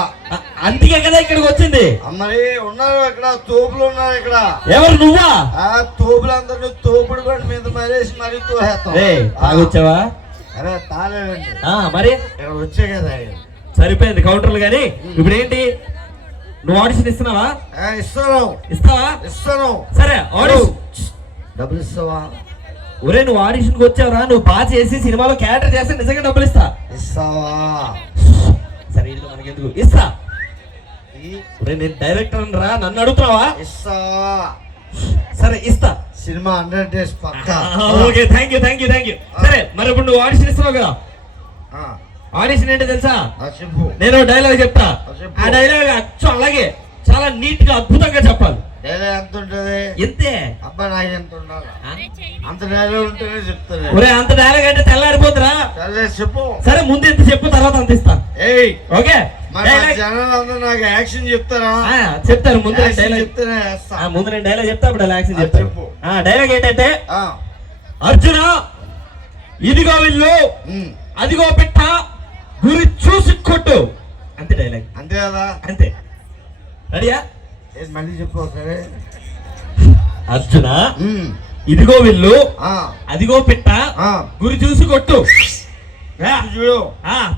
అందుకే కదా ఇక్కడికి వచ్చింది. మరి ఉన్నారు ఇక్కడ, తోపులు ఉన్నారు ఇక్కడ. ఎవరు నువ్వా? ఆ తోపులందరూ తోపుడు బండి మీద మరేసి మరీ తోహేస్తాం. వచ్చావా? అరే తాలేదండి మరి ఇక్కడ వచ్చే కదా. సరిపోయింది కౌంటర్లు. కానీ ఇప్పుడు ఏంటి, నువ్వు ఆడిషన్ ఇస్తున్నావా? ఇస్తావా? ఇస్తాను. సరే ఆడిషన్ డబ్బులు ఇస్తావా? ఒరే నువ్వు ఆడిషన్కి వచ్చావురా, నువ్వు బాగా చేసి సినిమాలో క్యారెక్టర్ చేస్తే నిజంగా డబ్బులు ఇస్తావా? సరే ఇది మనకెందుకు, ఇస్తా. ఒరే నేను డైరెక్టర్ రా, నన్ను అడుగుతున్నావా? ఇస్తావా? సరే ఇస్తా. సినిమా 100 days పక్కా. Okay thank you. సరే మరి ఇప్పుడు నువ్వు ఆడిషన్ ఇస్తున్నావు కదా, ఆడిషన్ ఏంటో తెలుసా? చెప్పు. నేను డైలాగ్ చెప్తా, ఆ డైలాగ్ అచ్చు అలాగే చాలా నీట్ గా అద్భుతంగా చెప్పాలి. డైలాగ్ ఎంత ఉంటది? ఎంతే అబ్బా నాకు ఎంత ఉండాలి? అంత డైలాగ్ ఉంటేనే చెప్తాను. ఒరే అంత డైలాగ్ అంటే తెల్లారిపోతురా. చెప్పు. సరే ముందు ఎంత చెప్పు, తర్వాత అంత ఇస్తా. ఓకే జనాలందరూ నాకు యాక్షన్ చెప్తారా? చెప్తారు. ముందు చెప్తానే ముందు నేను డైలాగ్ చెప్తా, అప్పుడు యాక్షన్ చెప్తాను. డైలాగ్ ఏంటంటే, అర్జున ఇదిగో విల్లు అదిగో పెట్ట గురి చూసి కొట్టు. అంతే డైలాగ్. అంతే కదా? అంతే. రెడీయా? మళ్ళీ చెప్పు. సరే. అర్జున ఇదిగో విల్లు అదిగో పెట్ట గురి చూసి కొట్టు. చూడు.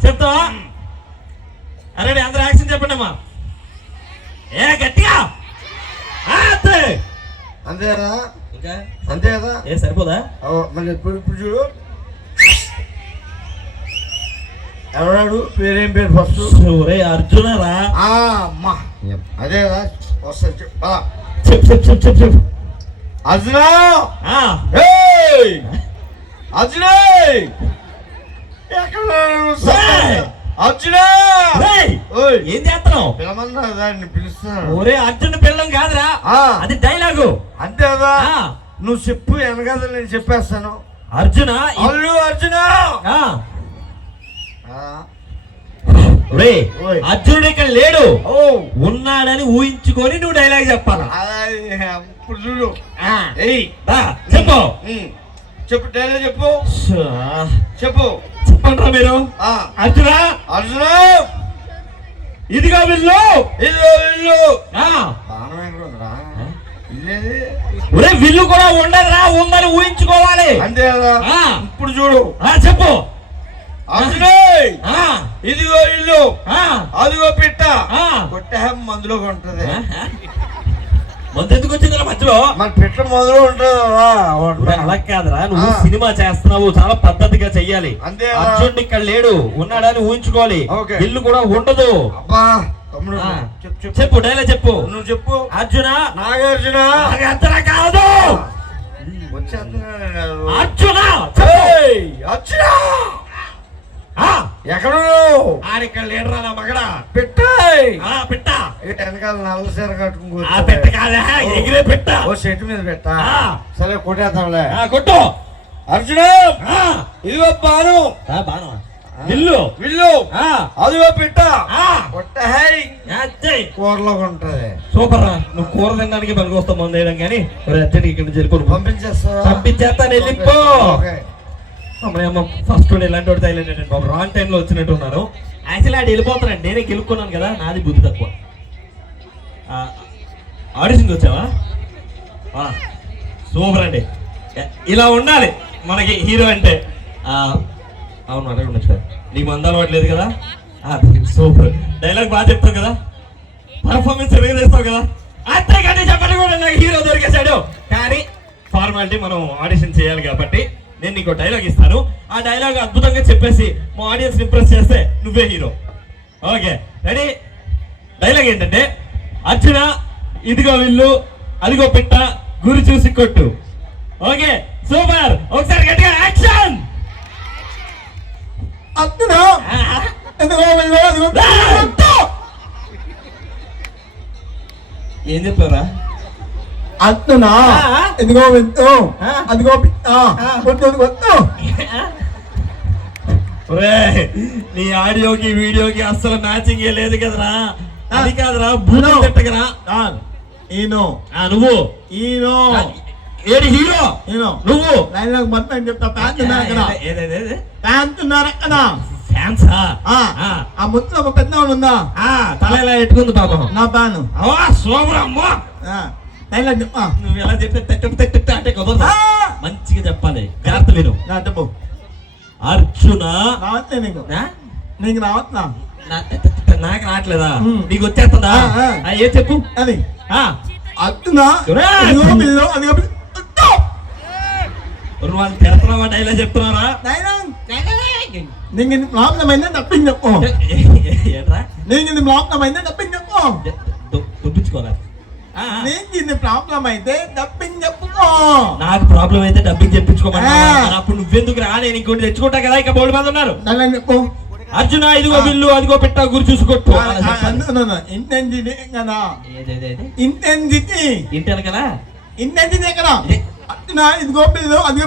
చెప్తావా? అరే అందరూ యాక్షన్ చెప్పండి అమ్మా. గట్టిగా. అంతే కదా? అంతే కదా? సరిపోదా? మళ్ళీ ఇప్పుడు చూడు. ఎవరాడు? పేరేం పేరు ఫస్ట్? అర్జున రా. అమ్మా అదే కదా వస్తా. చెప్పు. అర్జున అర్జున ఎక్కడ? అర్జున ఏం చేస్తున్నావు? పిలమన్నా దాన్ని పిలుస్తున్నాను. ఒరే అర్జున్ పిల్లం కాదురా, అది డైలాగు. అంతే కదా? నువ్వు చెప్పు, వెనకాల నేను చెప్పేస్తాను. అర్జున అర్జున అర్జునుడు ఇక్కడ లేడు, ఉన్నాడని ఊహించుకొని నువ్వు డైలాగ్ చెప్పాలి. ఇప్పుడు చూడు. చెప్పు. చెప్పు డైలాగ్ చెప్పు. చెప్పండి మీరు. అర్జున ఇదిగో విల్లు ఒరే విల్లు కూడా ఉండదురా, ఉందని ఊహించుకోవాలి. అంతే కదా? ఇప్పుడు చూడు. చెప్పు. ఇదిగో ఇల్లు అదిగో పిట్ట కొట్టే మందులో ఉంటది. మందు ఎందుకు వచ్చింది మధ్యలో? మన పిట్ట మందులో ఉంటది. అలా కాదురా, నువ్వు సినిమా చేస్తున్నావు, చాలా పద్ధతిగా చెయ్యాలి. అంతే. అర్జున్ ఇక్కడ లేడు, ఉన్నాడని ఊహించుకోవాలి. ఇల్లు కూడా ఉండదు. అబ్బా తమ్ముడు చెప్పు డైలాగ్ చెప్పు. నువ్వు చెప్పు. అర్జున నాగార్జున కాదు అర్జున అర్జున ఎక్కడ ఆడిక్కడ లేడరా నా మగడా. పెట్ట పెట్ట వెనకాల నల్ల సీర కట్టుకుని పెట్ట కాదా, ఎగిరే పెట్ట. ఓ చెట్టు మీద పెట్ట. సరే కొట్టేస్తాంలే. కొట్టు. అర్జున ఇదిగో బాను. బాను విల్లు అదిగో పెట్ట కూరలో ఉంటది. సూపర్ రా, నువ్వు కూర తినడానికి పనికి వస్తావు, మంది వేయడం. కానీ అర్జెంట్ ఇక్కడ నుంచి పంపించేస్తాను. వెళ్ళిపో. అమ్మ ఫస్ట్ ఇలాంటి వాడు తైలండి బాబు, రాంగ్ టైంలో వచ్చినట్టు ఉన్నారు. యాక్చువల్లీ ఆడు వెళ్ళిపోతానండి, నేనే గెలుక్కున్నాను కదా, నాది బుద్ధి తక్కువ. ఆడిషన్కి వచ్చావా? సూపర్ అండి, ఇలా ఉండాలి మనకి హీరో అంటే. అవును అదే ఉండొచ్చు కదా, నీకు మంద అలవాటు లేదు కదా. సూపర్ డైలాగ్ బాగా చెప్తావు కదా, పర్ఫార్మెన్స్ సరిగా చేస్తావు కదా, అంతేకాని చెప్పండి కూడా నాకు హీరో దొరికేశాడు. కానీ ఫార్మాలిటీ మనం ఆడిషన్ చేయాలి కాబట్టి నేను నీకు డైలాగ్ ఇస్తాను. ఆ డైలాగ్ అద్భుతంగా చెప్పేసి మా ఆడియన్స్ ఇంప్రెస్ చేస్తే నువ్వే హీరో. Okay ready? డైలాగ్ ఏంటంటే, అర్జున ఇదిగో విల్లు అదిగో పిట్ట గురి చూసి కొట్టు. ఓకే సూపర్, ఒకసారి గట్టిగా యాక్షన్. అర్జున ఇదిగో విల్లు అదిగో ఏం చెప్పారా? అర్జున ఇదిగో విల్లు అదిగో పిట్ట కొట్టు కొట్టు. నీ ఆడియోకి వీడియోకి అస్సలు మ్యాచింగ్ లేదు కదరా. అది కాదురా, భూతం తిట్టకరా. ఈనో నువ్వు ఈనో ఏది హీరో? ఈనో నువ్వు డైలాగ్ మొత్తం చెప్తా. ప్యాంట్ ఉన్నారు కదా, ప్యాంట్ ఉన్నారు కదా, ఫ్యాన్సా? ఆ ముత్తు పెద్ద ఉందా, తల ఎలా ఎట్టుకుంది పాపం నా ప్యాను. సూపర్ అమ్మా. డైలాగ్ చెప్పా. నువ్వు ఎలా చెప్తే అంటే కుదరదు, మంచిగా చెప్పాలి. జాగ్రత్త విను. చెప్పు. అర్జున రావట్లే నీకు, నీకు రావట్లా? నాకు రావట్లేదా? నీకు వచ్చేస్తుందా? ఏ చెప్పు అది. అర్జున ఇదిగో విల్లు అదిగో వాళ్ళు తిడుతున్నావా? డైలాగ్ చెప్తున్నారా? నీకు ఇది ప్రాబ్లం అయిందా తప్పింది చెప్పు. ఏంట్రా నీకు ఇది ప్రాబ్లం అయిందా తప్పింది చెప్పు. దుబ్బించుకోరా. నీకు ఇది ప్రాబ్లం అయితే తప్పింది చెప్పుకో. నాకు ప్రాబ్లం అయితే డబ్బింగ్ చెప్పించుకోమన్నా. అప్పుడు నువ్వెందుకు రా? నేను ఇంకోటి తెచ్చుకుంటా కదా, ఇక బోల్డ్ మంది ఉన్నారు. చెప్పు. అర్జున ఇదిగో బిల్లు అదిగో పెట్ట గురి చూసుకొట్టు. ఇంటెన్సిటీ కదా, ఇంటెన్సిటీ ఇంటాను కదా, ఇంటెన్సిటీ కదా. అర్జున ఇదిగో బిల్లు అదిగో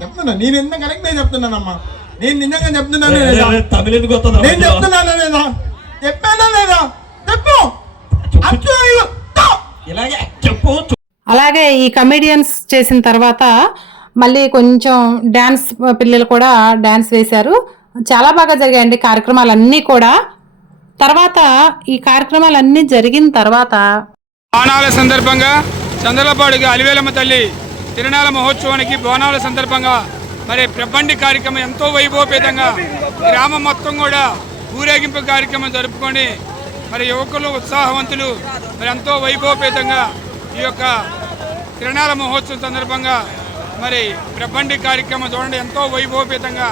చెప్తున్నా. నేను ఎంత కరెక్ట్ చెప్తున్నానమ్మా, నేను నిజంగా చెప్తున్నాను. తమిళ ఎందుకు వస్తుందా? నేను చెప్తున్నాను లేదా, చెప్పానా లేదా చెప్పు. ఇలాగే చెప్పు. అలాగే ఈ కమెడియన్స్ చేసిన తర్వాత మళ్ళీ కొంచెం డ్యాన్స్ పిల్లలు కూడా డ్యాన్స్ వేశారు. చాలా బాగా జరిగాయండి కార్యక్రమాలన్నీ కూడా. తర్వాత ఈ కార్యక్రమాలన్నీ జరిగిన తర్వాత బోనాల సందర్భంగా చంద్రలపాడుకి అలివేలమ్మ తల్లి తిరునాళ్ళ మహోత్సవానికి బోనాల సందర్భంగా మరి ప్రబండి కార్యక్రమం ఎంతో వైభవపేతంగా గ్రామం మొత్తం కూడా ఊరేగింపు కార్యక్రమం జరుపుకొని మరి యువకులు ఉత్సాహవంతులు మరి ఎంతో వైభవపేతంగా ఈ యొక్క తిరునాళ్ళ మహోత్సవం సందర్భంగా మరి ప్రబండి కార్యక్రమం చూడండి ఎంతో వైభవపేతంగా.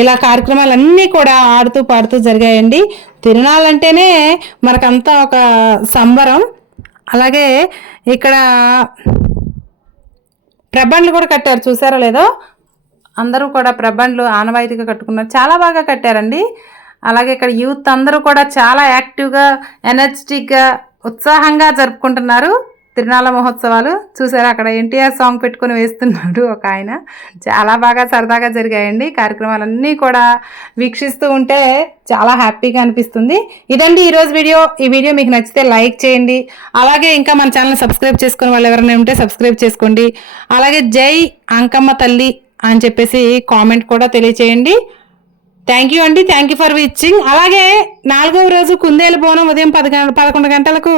ఇలా కార్యక్రమాలన్నీ కూడా ఆడుతూ పాడుతూ జరిగాయండి. తిరునాళ్ళంటేనే మనకంతా ఒక సంబరం. అలాగే ఇక్కడ ప్రబండ్లు కూడా కట్టారు, చూసారో లేదో. అందరూ కూడా ప్రబండ్లు ఆనవాయితీగా కట్టుకున్నారు, చాలా బాగా కట్టారండి. అలాగే ఇక్కడ యూత్ అందరూ కూడా చాలా యాక్టివ్గా ఎనర్జెటిక్గా ఉత్సాహంగా జరుపుకుంటున్నారు తిరునాళ్ళ మహోత్సవాలు. చూసారా అక్కడ ఎన్టీఆర్ సాంగ్ పెట్టుకొని వేస్తున్నాడు ఒక ఆయన. చాలా బాగా సరదాగా జరిగాయండి కార్యక్రమాలన్నీ కూడా. వీక్షిస్తూ ఉంటే చాలా హ్యాపీగా అనిపిస్తుంది. ఇదండి ఈరోజు వీడియో. ఈ వీడియో మీకు నచ్చితే లైక్ చేయండి. అలాగే ఇంకా మన ఛానల్ సబ్స్క్రైబ్ చేసుకుని వాళ్ళు ఎవరైనా ఉంటే సబ్స్క్రైబ్ చేసుకోండి. అలాగే జై అంకమ్మ తల్లి అని చెప్పేసి కామెంట్ కూడా తెలియచేయండి. థ్యాంక్ యూ అండి, థ్యాంక్ యూ ఫర్ వాచింగ్. అలాగే 4వ రోజు కుందేలు బోనం ఉదయం 11 గంటలకు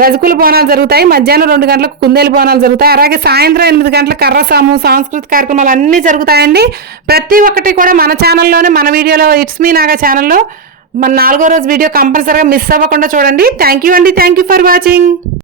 రజకుల బోనాలు జరుగుతాయి. మధ్యాహ్నం 2 గంటలకు కుందేలు బోనాలు జరుగుతాయి. అలాగే సాయంత్రం 8 గంటలకు కర్రసాము సాంస్కృతిక కార్యక్రమాలు అన్నీ జరుగుతాయండి. ప్రతి ఒక్కటి కూడా మన ఛానల్లోనే, మన వీడియోలో ఇట్స్ మీ నాగా ఛానల్లో మన 4వ రోజు వీడియో కంపల్సరీగా మిస్ అవ్వకుండా చూడండి. థ్యాంక్ యూ అండి, థ్యాంక్ యూ ఫర్ వాచింగ్.